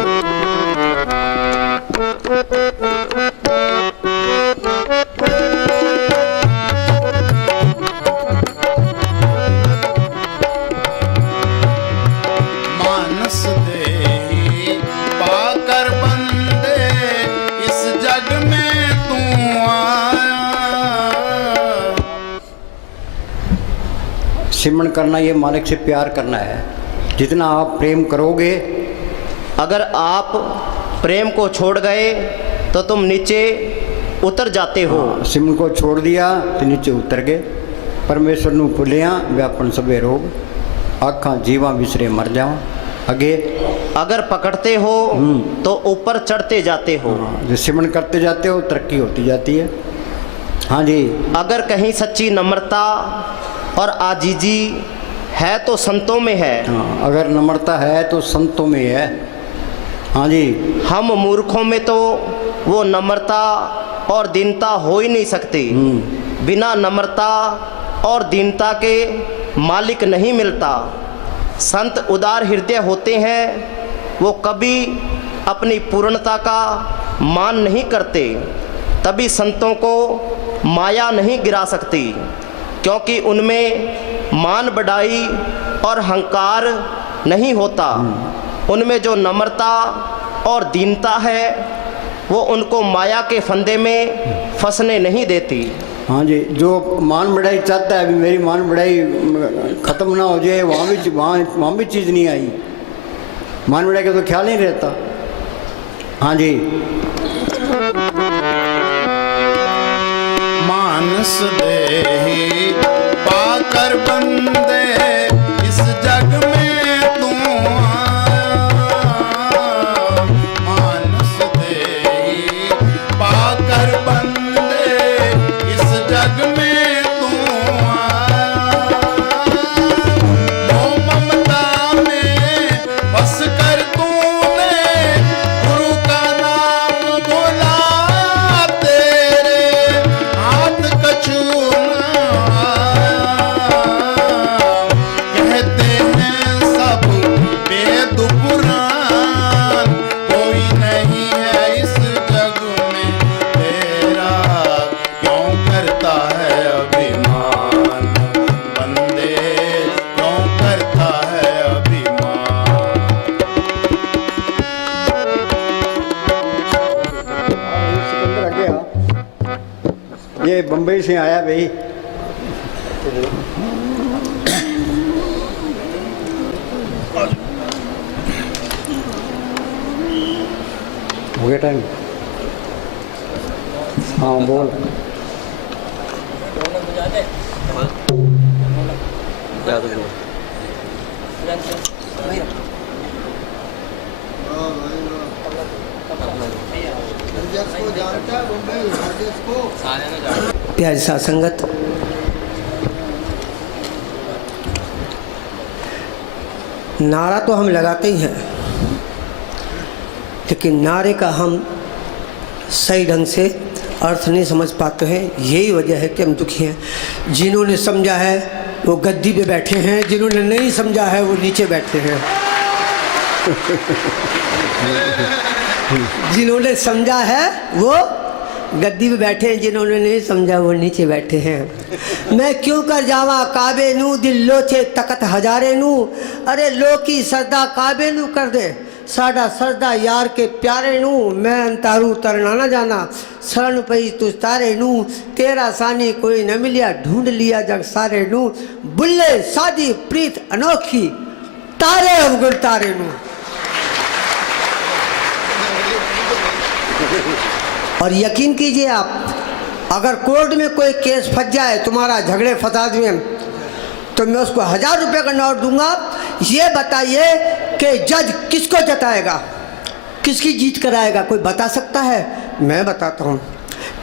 मानस देही पाकर बंदे, इस जग में तू आया। सिमरन करना ये मालिक से प्यार करना है। जितना आप प्रेम करोगे, अगर आप प्रेम को छोड़ गए तो तुम नीचे उतर जाते हो। सिमरन को छोड़ दिया तो नीचे उतर गए। परमेश्वर नू भुलिया व्यापन सबे रोग, आखा जीवा विसरे मर जावा। आगे अगर पकड़ते हो तो ऊपर चढ़ते जाते हो। जो सिमरन करते जाते हो तरक्की होती जाती है। हाँ जी, अगर कहीं सच्ची नम्रता और आजीजी है तो संतों में है। हाँ, अगर नम्रता है तो संतों में है। हाँ जी, हम मूर्खों में तो वो नम्रता और दीनता हो ही नहीं सकती। बिना नम्रता और दीनता के मालिक नहीं मिलता। संत उदार हृदय होते हैं, वो कभी अपनी पूर्णता का मान नहीं करते। तभी संतों को माया नहीं गिरा सकती, क्योंकि उनमें मान बढ़ाई और अहंकार नहीं होता। उनमें जो नम्रता और दीनता है वो उनको माया के फंदे में फंसने नहीं देती। हाँ जी, जो मान बढ़ाई चाहता है, अभी मेरी मान बढ़ाई ख़त्म ना हो जाए, वहाँ भी चीज़ नहीं आई। मान बढ़ाई का तो ख्याल नहीं रहता। हाँ जी, मानस देही पाकर बंदे, इस जग में तू आया। मानस देही पाकर बंदे, ये बम्बई से आया भाई। हो गया टाइम? हाँ बोल। प्यारी साथ संगत, नारा तो हम लगाते ही हैं, लेकिन नारे का हम सही ढंग से अर्थ नहीं समझ पाते हैं। यही वजह है कि हम दुखी हैं। जिन्होंने समझा है वो गद्दी पे बैठे हैं, जिन्होंने नहीं समझा है वो नीचे बैठे हैं। जिन्होंने समझा है वो गद्दी पे बैठे हैं, जिन्होंने नहीं समझा वो नीचे बैठे हैं। मैं क्यों कर जावा काबे नू, दिल लोचे तकत हजारे नू। अरे लो की सरदा काबे नू कर दे, साडा सरदा यार के प्यारे नू। मैं अंतारू तरना ना जाना, शरण पई तुझ तारे नू। तेरा सानी कोई न मिलिया, ढूंढ लिया जग सारे नू। बुल्ले सादी प्रीत अनोखी, तारे अवगुण तारे नू। और यकीन कीजिए आप, अगर कोर्ट में कोई केस फंस जाए तुम्हारा झगड़े फसाद में, तो मैं उसको 1000 रुपये का नोट दूंगा। ये बताइए कि जज किसको जताएगा, किसकी जीत कराएगा? कोई बता सकता है? मैं बताता हूँ।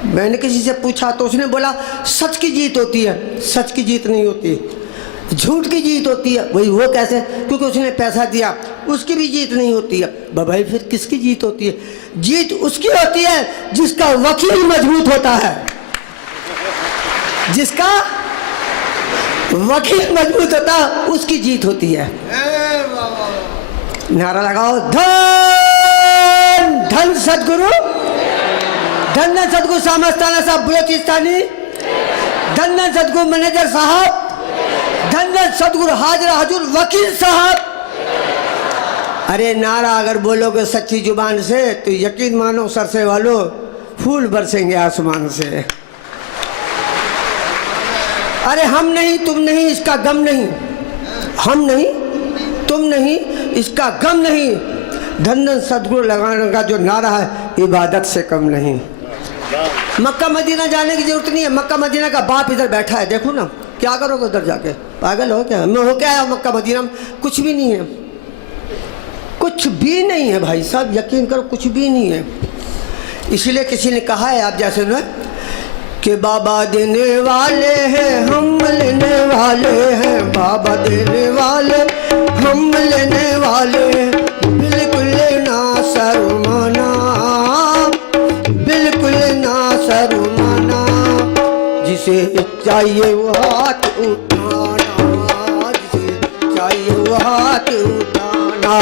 मैंने किसी से पूछा तो उसने बोला सच की जीत होती है। सच की जीत नहीं होती, झूठ की जीत होती है। वही वो कैसे? क्योंकि उसने पैसा दिया, उसकी भी जीत नहीं होती है। भाई फिर किसकी जीत होती है? जीत उसकी होती है जिसका वकील मजबूत होता है। जिसका वकील मजबूत होता है उसकी जीत होती है। नारा लगाओ, धन धन सदगुरु, धन धन सदगुरु सामस्ताना साहब बलोचिस्तानी, धन धन सदगुरु मैनेजर साहब, धन धन सदगुरु हाजरा हजूर वकील साहब। अरे नारा अगर बोलोगे सच्ची जुबान से तो यकीन मानो सरसे वालों फूल बरसेंगे आसमान से। अरे हम नहीं तुम नहीं इसका गम नहीं, हम नहीं तुम नहीं इसका गम नहीं। धन धन सदगुरु लगाने का जो नारा है इबादत से कम नहीं। मक्का मदीना जाने की जरूरत नहीं है। मक्का मदीना का बाप इधर बैठा है, देखो ना। क्या करोगे उधर जाके? पागल हो क्या? मैं हो क्या आया मक्का मदीना में? कुछ भी नहीं है, कुछ भी नहीं है भाई साहब, यकीन करो कुछ भी नहीं है। इसलिए किसी ने कहा है आप जैसे ना कि बाबा देने वाले हैं हम लेने वाले हैं, बाबा देने वाले हम लेने वाले, बिल्कुल ना शर्माना, बिल्कुल ना शर्माना। जिसे चाहिए वो हाथ उठाना, जिसे चाहिए वो हाथ उठाना।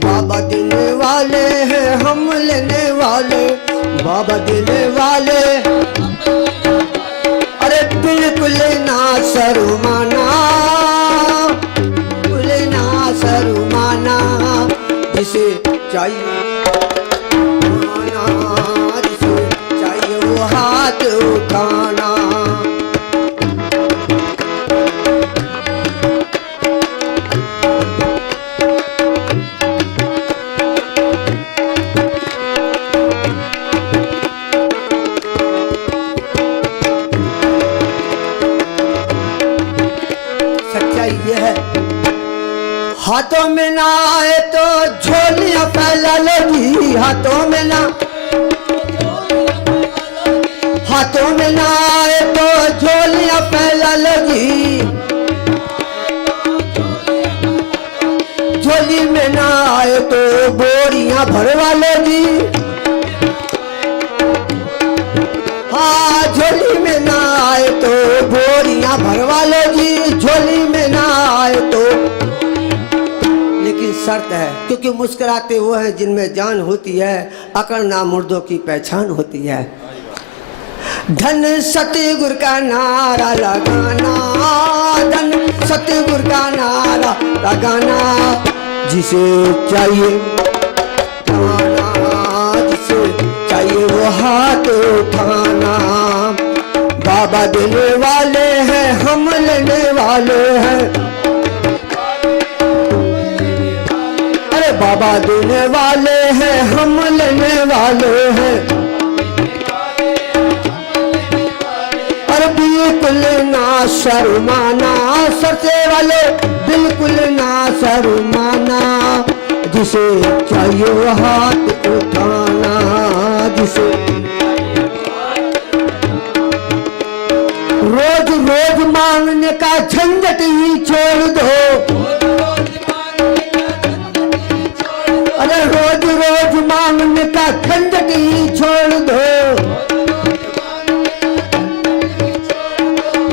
बाबा देने वाले हैं हम लेने वाले, बाबा देने वाले, अरे बिल्कुल ना शर्माना, बिल्कुल ना शर्माना। जिसे चाहिए जिसे चाहिए वो हाथ उठाना। हाथों में ना आए तो झोलियां फैला लोगी, हाथों में ना, हाथों में ना आए तो झोलियां फैला लोगी, झोली में ना आए तो बोरियां भरवा लोगी। हाँ झोली में ना आए तो बोरियां भरवा लोगी, झोली में ना आए तो। शर्त है, क्योंकि मुस्कुराते वो हैं जिनमें जान होती है, अकड़ना मुर्दों की पहचान होती है। धन सतगुरु का नारा लगाना, धन सतगुरु का नारा लगाना। जिसे चाहिए उठाना, जिसे चाहिए वो हाथ उठाना। बाबा देने वाले हैं, हम लेने वाले हैं। अरे बाबा देने वाले हैं, हम लेने वाले हैं। अरे बिल्कुल ना शर्माना, सरसे वाले बिल्कुल ना शर्माना। जिसे चाहिए वो हाथ उठाना, जिसे रोज रोज मांगने का झंझट ही छोड़ दो। अरे रोज रोज मांगने का झंझट ही छोड़ दो।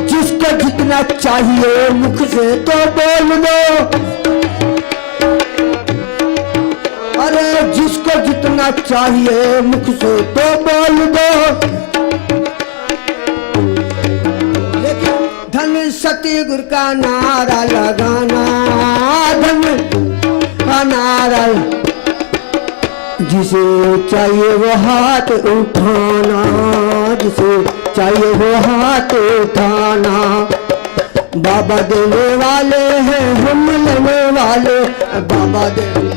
जिसको जितना चाहिए मुख से तो बोल दो। अरे जिसको जितना चाहिए मुख से तो बोल दो। लेकिन धन सतगुरु का नारा लगाना, धन का नारा, जिसे चाहिए वो हाथ उठाना, जिसे चाहिए वो हाथ उठाना। बाबा देने वाले हैं, हम लेने वाले। बाबा देने,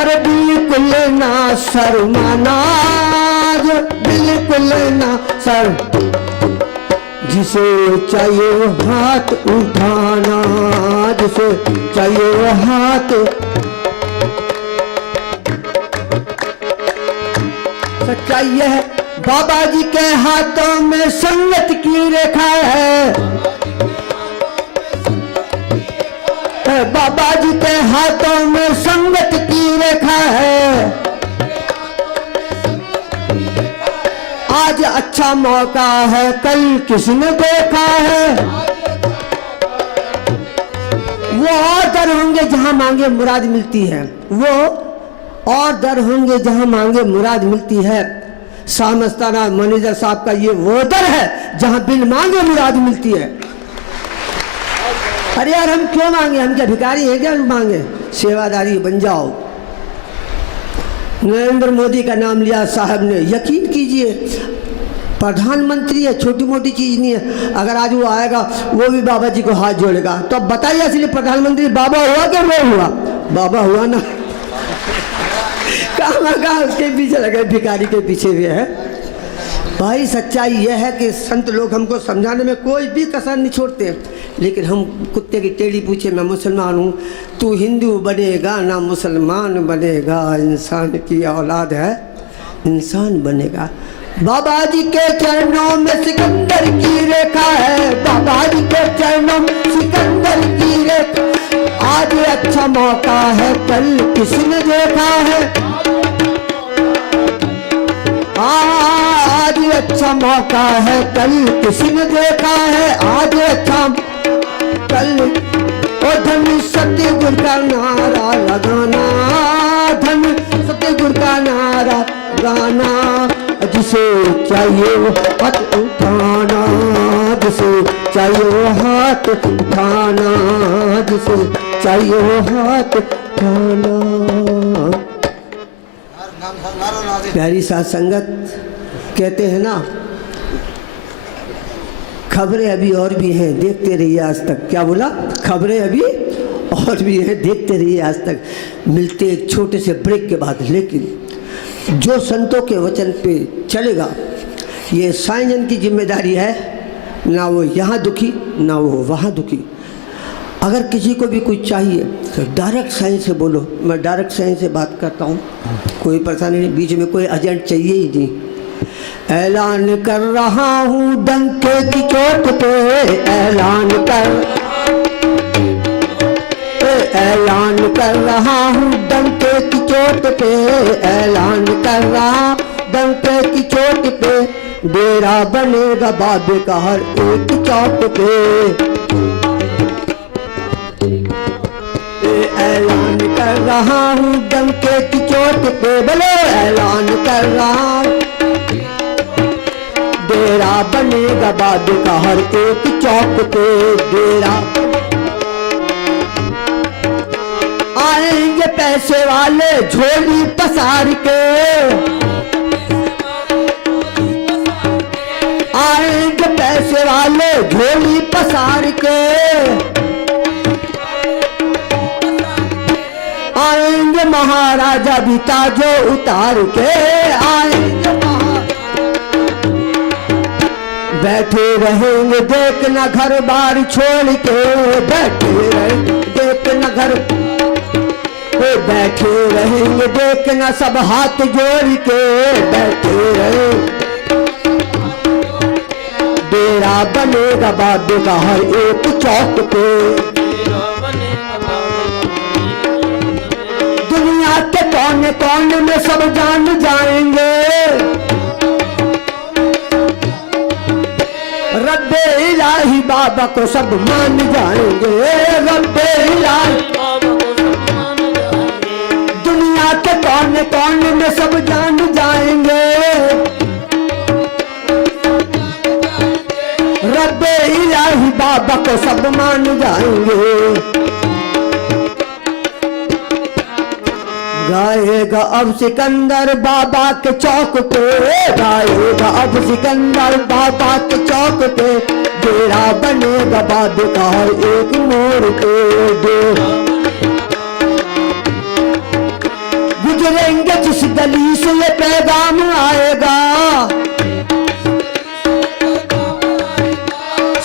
अरे बिल्कुल ना शर्माना, बिल्कुल ना शर, जिसे चाहिए वो हाथ उठाना, जिसे चाहिए वो हाथ। सच्चाई यह है, बाबा जी के हाथों में संगत की रेखा है। बाबा जी के हाथों में संगत की रेखा है। आज अच्छा मौका है, कल किसने देखा है। वो और दर होंगे जहां मांगे मुराद मिलती है, वो और दर होंगे जहां मांगे मुराद मिलती है। सामस्ताना मैनेजर साहब का ये वो दर है जहां बिन मांगे मुराद मिलती है। अरे यार हम क्यों मांगे, हम क्या भिखारी हैं क्या मांगे? सेवादारी बन जाओ। नरेंद्र मोदी का नाम लिया साहब ने, यकीन कीजिए प्रधानमंत्री है, छोटी मोटी चीज नहीं है। अगर आज वो आएगा वो भी बाबा जी को हाथ जोड़ेगा। तो अब बताइए असली प्रधानमंत्री बाबा हुआ क्या वो हुआ? बाबा हुआ ना। कहाँ उसके पीछे लगे, भिखारी के पीछे भी है। भाई सच्चाई यह है कि संत लोग हमको समझाने में कोई भी कसर नहीं छोड़ते। लेकिन हम कुत्ते की टेढ़ी पूछे मैं मुसलमान हूँ, तू हिंदू बनेगा ना मुसलमान बनेगा, इंसान की औलाद है इंसान बनेगा। बाबा जी के चरणों में सिकंदर की रेखा है, बाबा जी के चरणों में सिकंदर की रेखा। आज अच्छा मौका है, कल किसने देखा है। आज अच्छा मौका है, कल किसने देखा है। आज अच्छा कल, ओ धन सतगुरु का नारा लगाना, धन सतगुरु का नारा गाना। जिसे चाहिए वो हाथ उठाना, जिसे चाहिए वो हाथ उठाना, जिसे चाहिए वो हाथ उठाना। प्यारी साथ संगत, कहते हैं ना खबरें अभी और भी हैं, देखते रहिए आज तक। क्या बोला? खबरें अभी और भी हैं, देखते रहिए आज तक। मिलते एक छोटे से ब्रेक के बाद। लेकिन जो संतों के वचन पे चलेगा, ये साईं की जिम्मेदारी है। ना वो यहाँ दुखी ना वो वहाँ दुखी। अगर किसी को भी कुछ चाहिए तो डायरेक्ट साईं से बोलो। मैं डायरेक्ट साईं से बात करता हूँ, कोई परेशानी नहीं, बीच में कोई एजेंट चाहिए ही नहीं। ऐलान कर रहा हूँ डंके की चोट पे, ऐलान कर रहा हूँ डंके की चोट पे, ऐलान कर रहा डंके की चोट पे। डेरा बनेगा बाबे का हर एक चौक पे। ऐलान कर रहा हूँ डंके की चोट पे, बोलो ऐलान कर रहा हूँ। डेरा बनेगा बाबे का हर एक चौक पे। डेरा आएंगे पैसे वाले झोली पसार के, उतार के आएंगे महाराजा भी ताजो उतार के आएंगे बैठे रहेंगे देखना घर बार छोड़ के बैठे रहेंगे देखना घर बैठे रहेंगे देखना सब हाथ जोड़ के बैठे रहे डेरा बनेगा बाबे का हर एक चौक पे दुनिया के कोने कोने में सब जान जाएंगे रब्बे इलाही बाबा को सब मान जाएंगे रब्बे इलाही दुनिया के कोने कोने में सब जान जाएंगे रब्बे इलाही बाबा को सब मान जाएंगे गाएगा अब सिकंदर बाबा के चौक पे गाएगा अब सिकंदर बाबा के चौक पे डेरा बनेगा बाबे का हर एक मोड़ पे गुजरेंगे जिस गली से ये पैगाम आएगा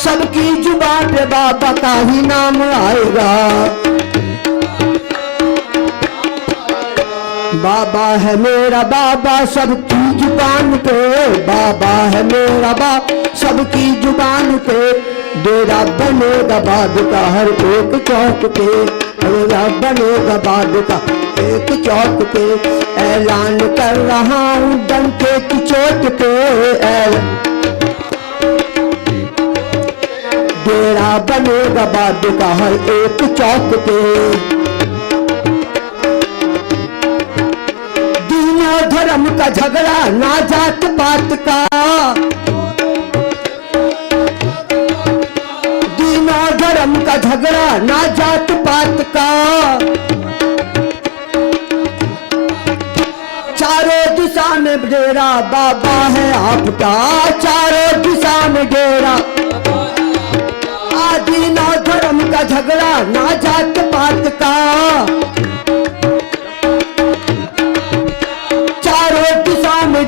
सबकी जुबान पे बाबा का ही नाम आएगा बाबा है मेरा बाबा सबकी जुबान पे बाबा है मेरा बाबा सबकी जुबान पे डेरा बनेगा बाबे का हर एक चौक पे डेरा बनेगा बाबे का एक चौक पे ऐलान कर रहा हूँ डंके की चोट पे डेरा बनेगा बाबे का हर एक चौक पे धर्म का झगड़ा ना जात पात का दीना धर्म का झगड़ा ना जात पात का चारों दिशा में डेरा बाबा है आपका चारों दिशा में डेरा दीना धर्म का झगड़ा ना जात पात का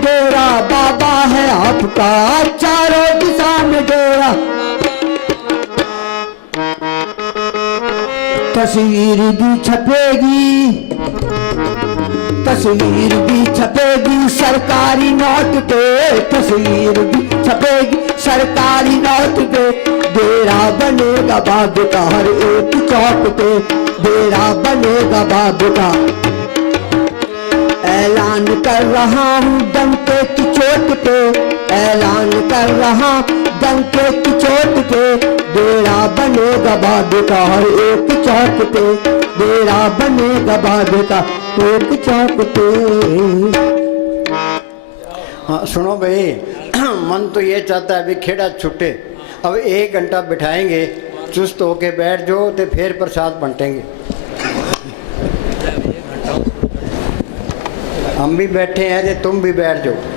डेरा बाबा है आपका चारों दिशा में डेरा तस्वीर भी छपेगी तस्वीर भी छपेगी सरकारी नोट पे तस्वीर भी छपेगी सरकारी नोट पे डेरा बनेगा बाबे का हर एक चौक पे डेरा बनेगा बाबे का ऐलान कर रहा हूँ डंके की चोट पे ऐलान कर रहा डंके की चोट पे डेरा बनेगा बाबे का हर एक चौक पे डेरा बनेगा बाबे का एक चौक पे। हाँ सुनो भाई मन तो ये चाहता है अभी खेड़ा छुट्टे अब 1 घंटा बिठाएंगे चुस्त होके बैठ जाओ तो फिर प्रसाद बंटेंगे हम भी बैठे हैं तो तुम भी बैठ जाओ।